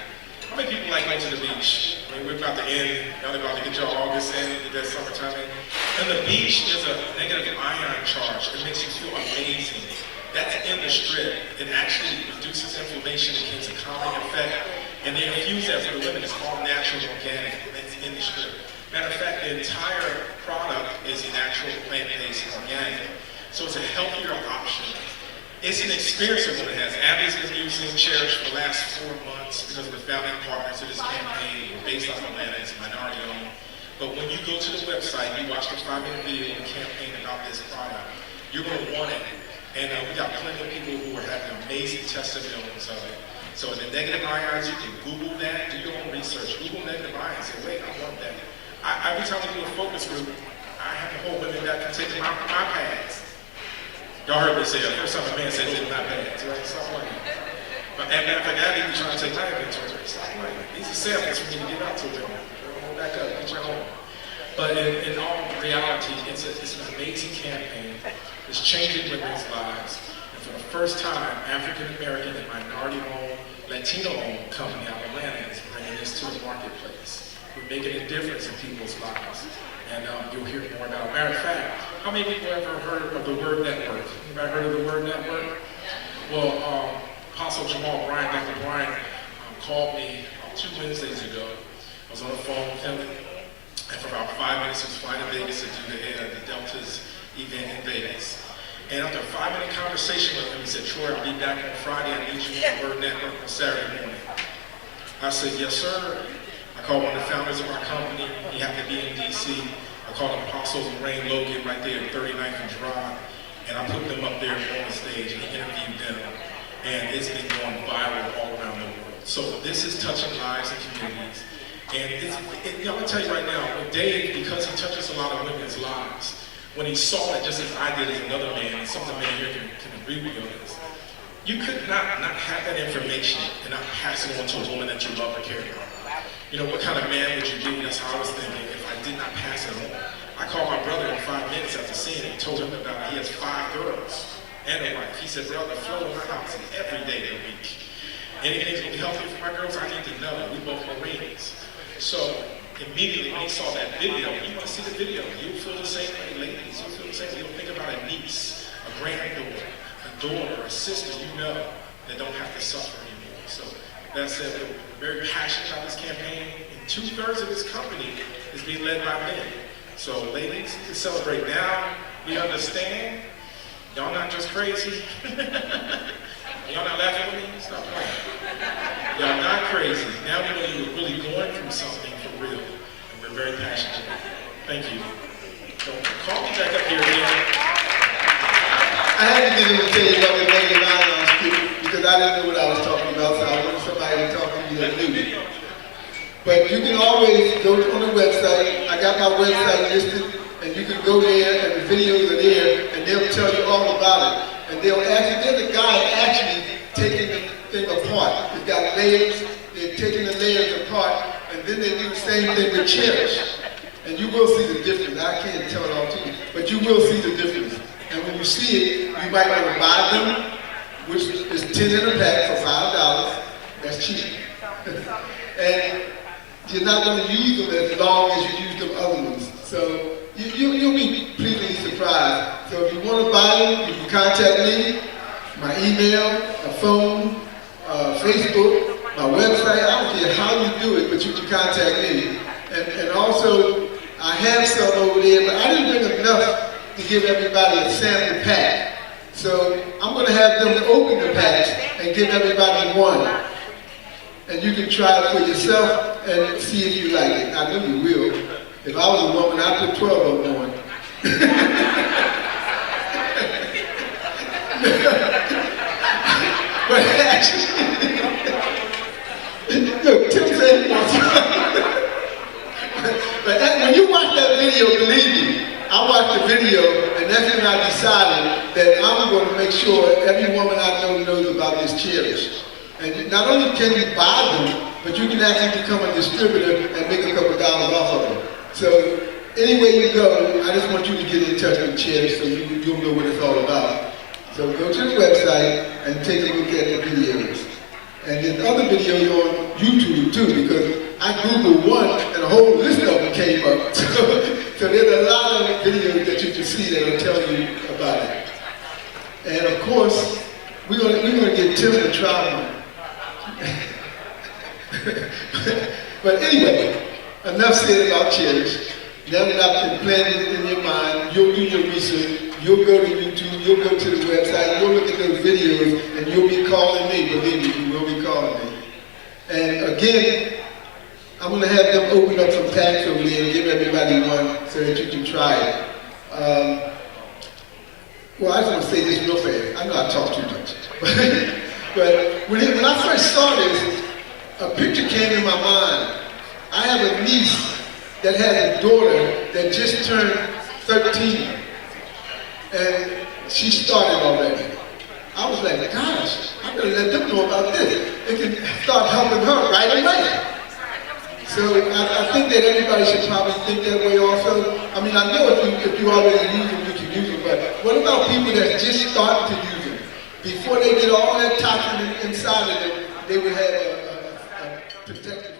How many people like going to the beach? I mean, we're about to end, y'all about to get your August in, that summertime in. And the beach is a negative iron charge. It makes you feel amazing. That's in the strip. It actually reduces inflammation, it gives a calming effect. And they infuse that for the women. It's all natural, organic. That's in the strip. Matter of fact, the entire product is a natural, plant-based, organic. So it's a healthier option. It's an experience that woman has. Abby's been using Cherish for the last 4 months because we're founding partners to this campaign. We're based off Atlanta, it's minority owned. But when you go to the website, you watch the 5-minute video and campaign about this product, you're going to want it. And we got plenty of people who are having amazing testimonials of it. So in the negative ions, you can Google that, do your own research. Google negative ions, say, wait, I want that. Every time we do a focus group, I have to hold women that can take my pads. Y'all heard me say that. First time a man said, those are not pads, right? Stop like that. But matter of fact, Abby be trying to take my inventory. Stop like that. These are samples for me to get out to women. Hold back up, get your own. But in all reality, it's an amazing campaign. It's changing women's lives. And for the first time, African American and minority-owned, Latino-owned company out of Atlanta is bringing this to the marketplace. We're making a difference in people's lives. And you'll hear more about it. Matter of fact, how many people ever heard of the Word Network? Anybody heard of the Word Network? Well, Apostle Jamal Bryant, Dr. Bryant, called me 2 Wednesdays ago. I was on the phone with him, and for about 5 minutes he was flying to Vegas to do the Delta's event in Vegas. And after a 5-minute conversation with him, he said, Troy, I'll be back on Friday. I need you on the Word Network on Saturday morning. I said, yes, sir. I called one of the founders of our company. He happened to be in D.C. I called Apostles and Rain Logan right there at 39th and Drive. And I put them up there on stage and interviewed them. And it's been going viral all around the world. So this is touching lives and communities. And I'm going to tell you right now, with Dave, because he touches a lot of women's lives, when he saw it just as I did as another man, and some of the men here can agree with me on this, you could not have that information and not pass it on to a woman that you love or care about. You know, what kind of man would you be? That's how I was thinking if I did not pass it on. I called my brother in 5 minutes after seeing it and told him about it. He has 5 girls and a wife. He said, brother, flow in my house every day of the week. Anything's going to be healthy for my girls, I need to know. We both Marines. So immediately when he saw that video, you want to see the video, you'll feel the same way, ladies. You'll feel the same way. You'll think about a niece, a granddaughter, a daughter, a sister you know that don't have to suffer anymore. So that said, we're very passionate about this campaign, and 2/3 of this company is being led by men. So ladies, to celebrate now, we understand, y'all not just crazy. Y'all not laughing with me? Stop playing. Y'all not crazy. Now we know you were really going through something for real, and we're very passionate. Thank you. So call me back up here again. I had to get him to tell you about the negative ion script because I didn't know what I was talking about, so I wanted somebody to talk to me that knew. But you can always go on the website. I got my website listed, and you can go there, and the videos are there, and they'll tell you all about it. And they'll actually, there's a guy actually taking the thing apart. It's got layers, they're taking the layers apart, and then they do the same thing with Cherish. And you will see the difference. I can't tell it all to you, but you will see the difference. And when you see it, you might want to buy them, which is 10 in a pack for $5. That's cheap. And you're not going to use them as long as you use them other ones. So you'll be pleasantly surprised. So if you want to buy them, you can contact me, my email, my phone, Facebook, my website. I don't care how you do it, but you can contact me. And also, I have some over there, but I didn't bring enough to give everybody a sample pack. So I'm going to have them open the packs and give everybody one. And you can try it for yourself and see if you like it. I know you will. If I was a woman, I'd put 12 of them on. But actually, look, Tim said he wants to. But when you watch that video, believe me, I watched the video, and that's when I decided that I'm going to make sure every woman I know knows about this Cherish. And not only can you buy them, but you can actually become a distributor and make a couple of dollars off of them. So anywhere you go, I just want you to get in touch with Cherish so you'll know what it's all about. So go to the website and take a look at the videos. And there's other videos on YouTube too, because I Googled one and a whole list of them came up. So there's a lot of videos that you can see that will tell you about it. And of course, we're gonna get Tim to try one. But anyway, enough said about Cherish. Now that I've implanted it in your mind, you'll do your research, you'll go to YouTube, you'll go to the website, you'll look at those videos, and you'll be calling me, believe me, you will be calling me. And again, I'm going to have them open up some packs over there and give everybody one so that you can try it. Well, I just want to say this real fast. I know I talk too much. But when I first saw this, a picture came in my mind. I have a niece that has a daughter that just turned 13. And she started already. I was like, gosh, I better let them know about this. It can start helping her right away. So I think that everybody should probably think that way also. I mean, I know if you already use them, you can use them, but what about people that just start to use them? Before they get all that toxin inside of them, they would have a protective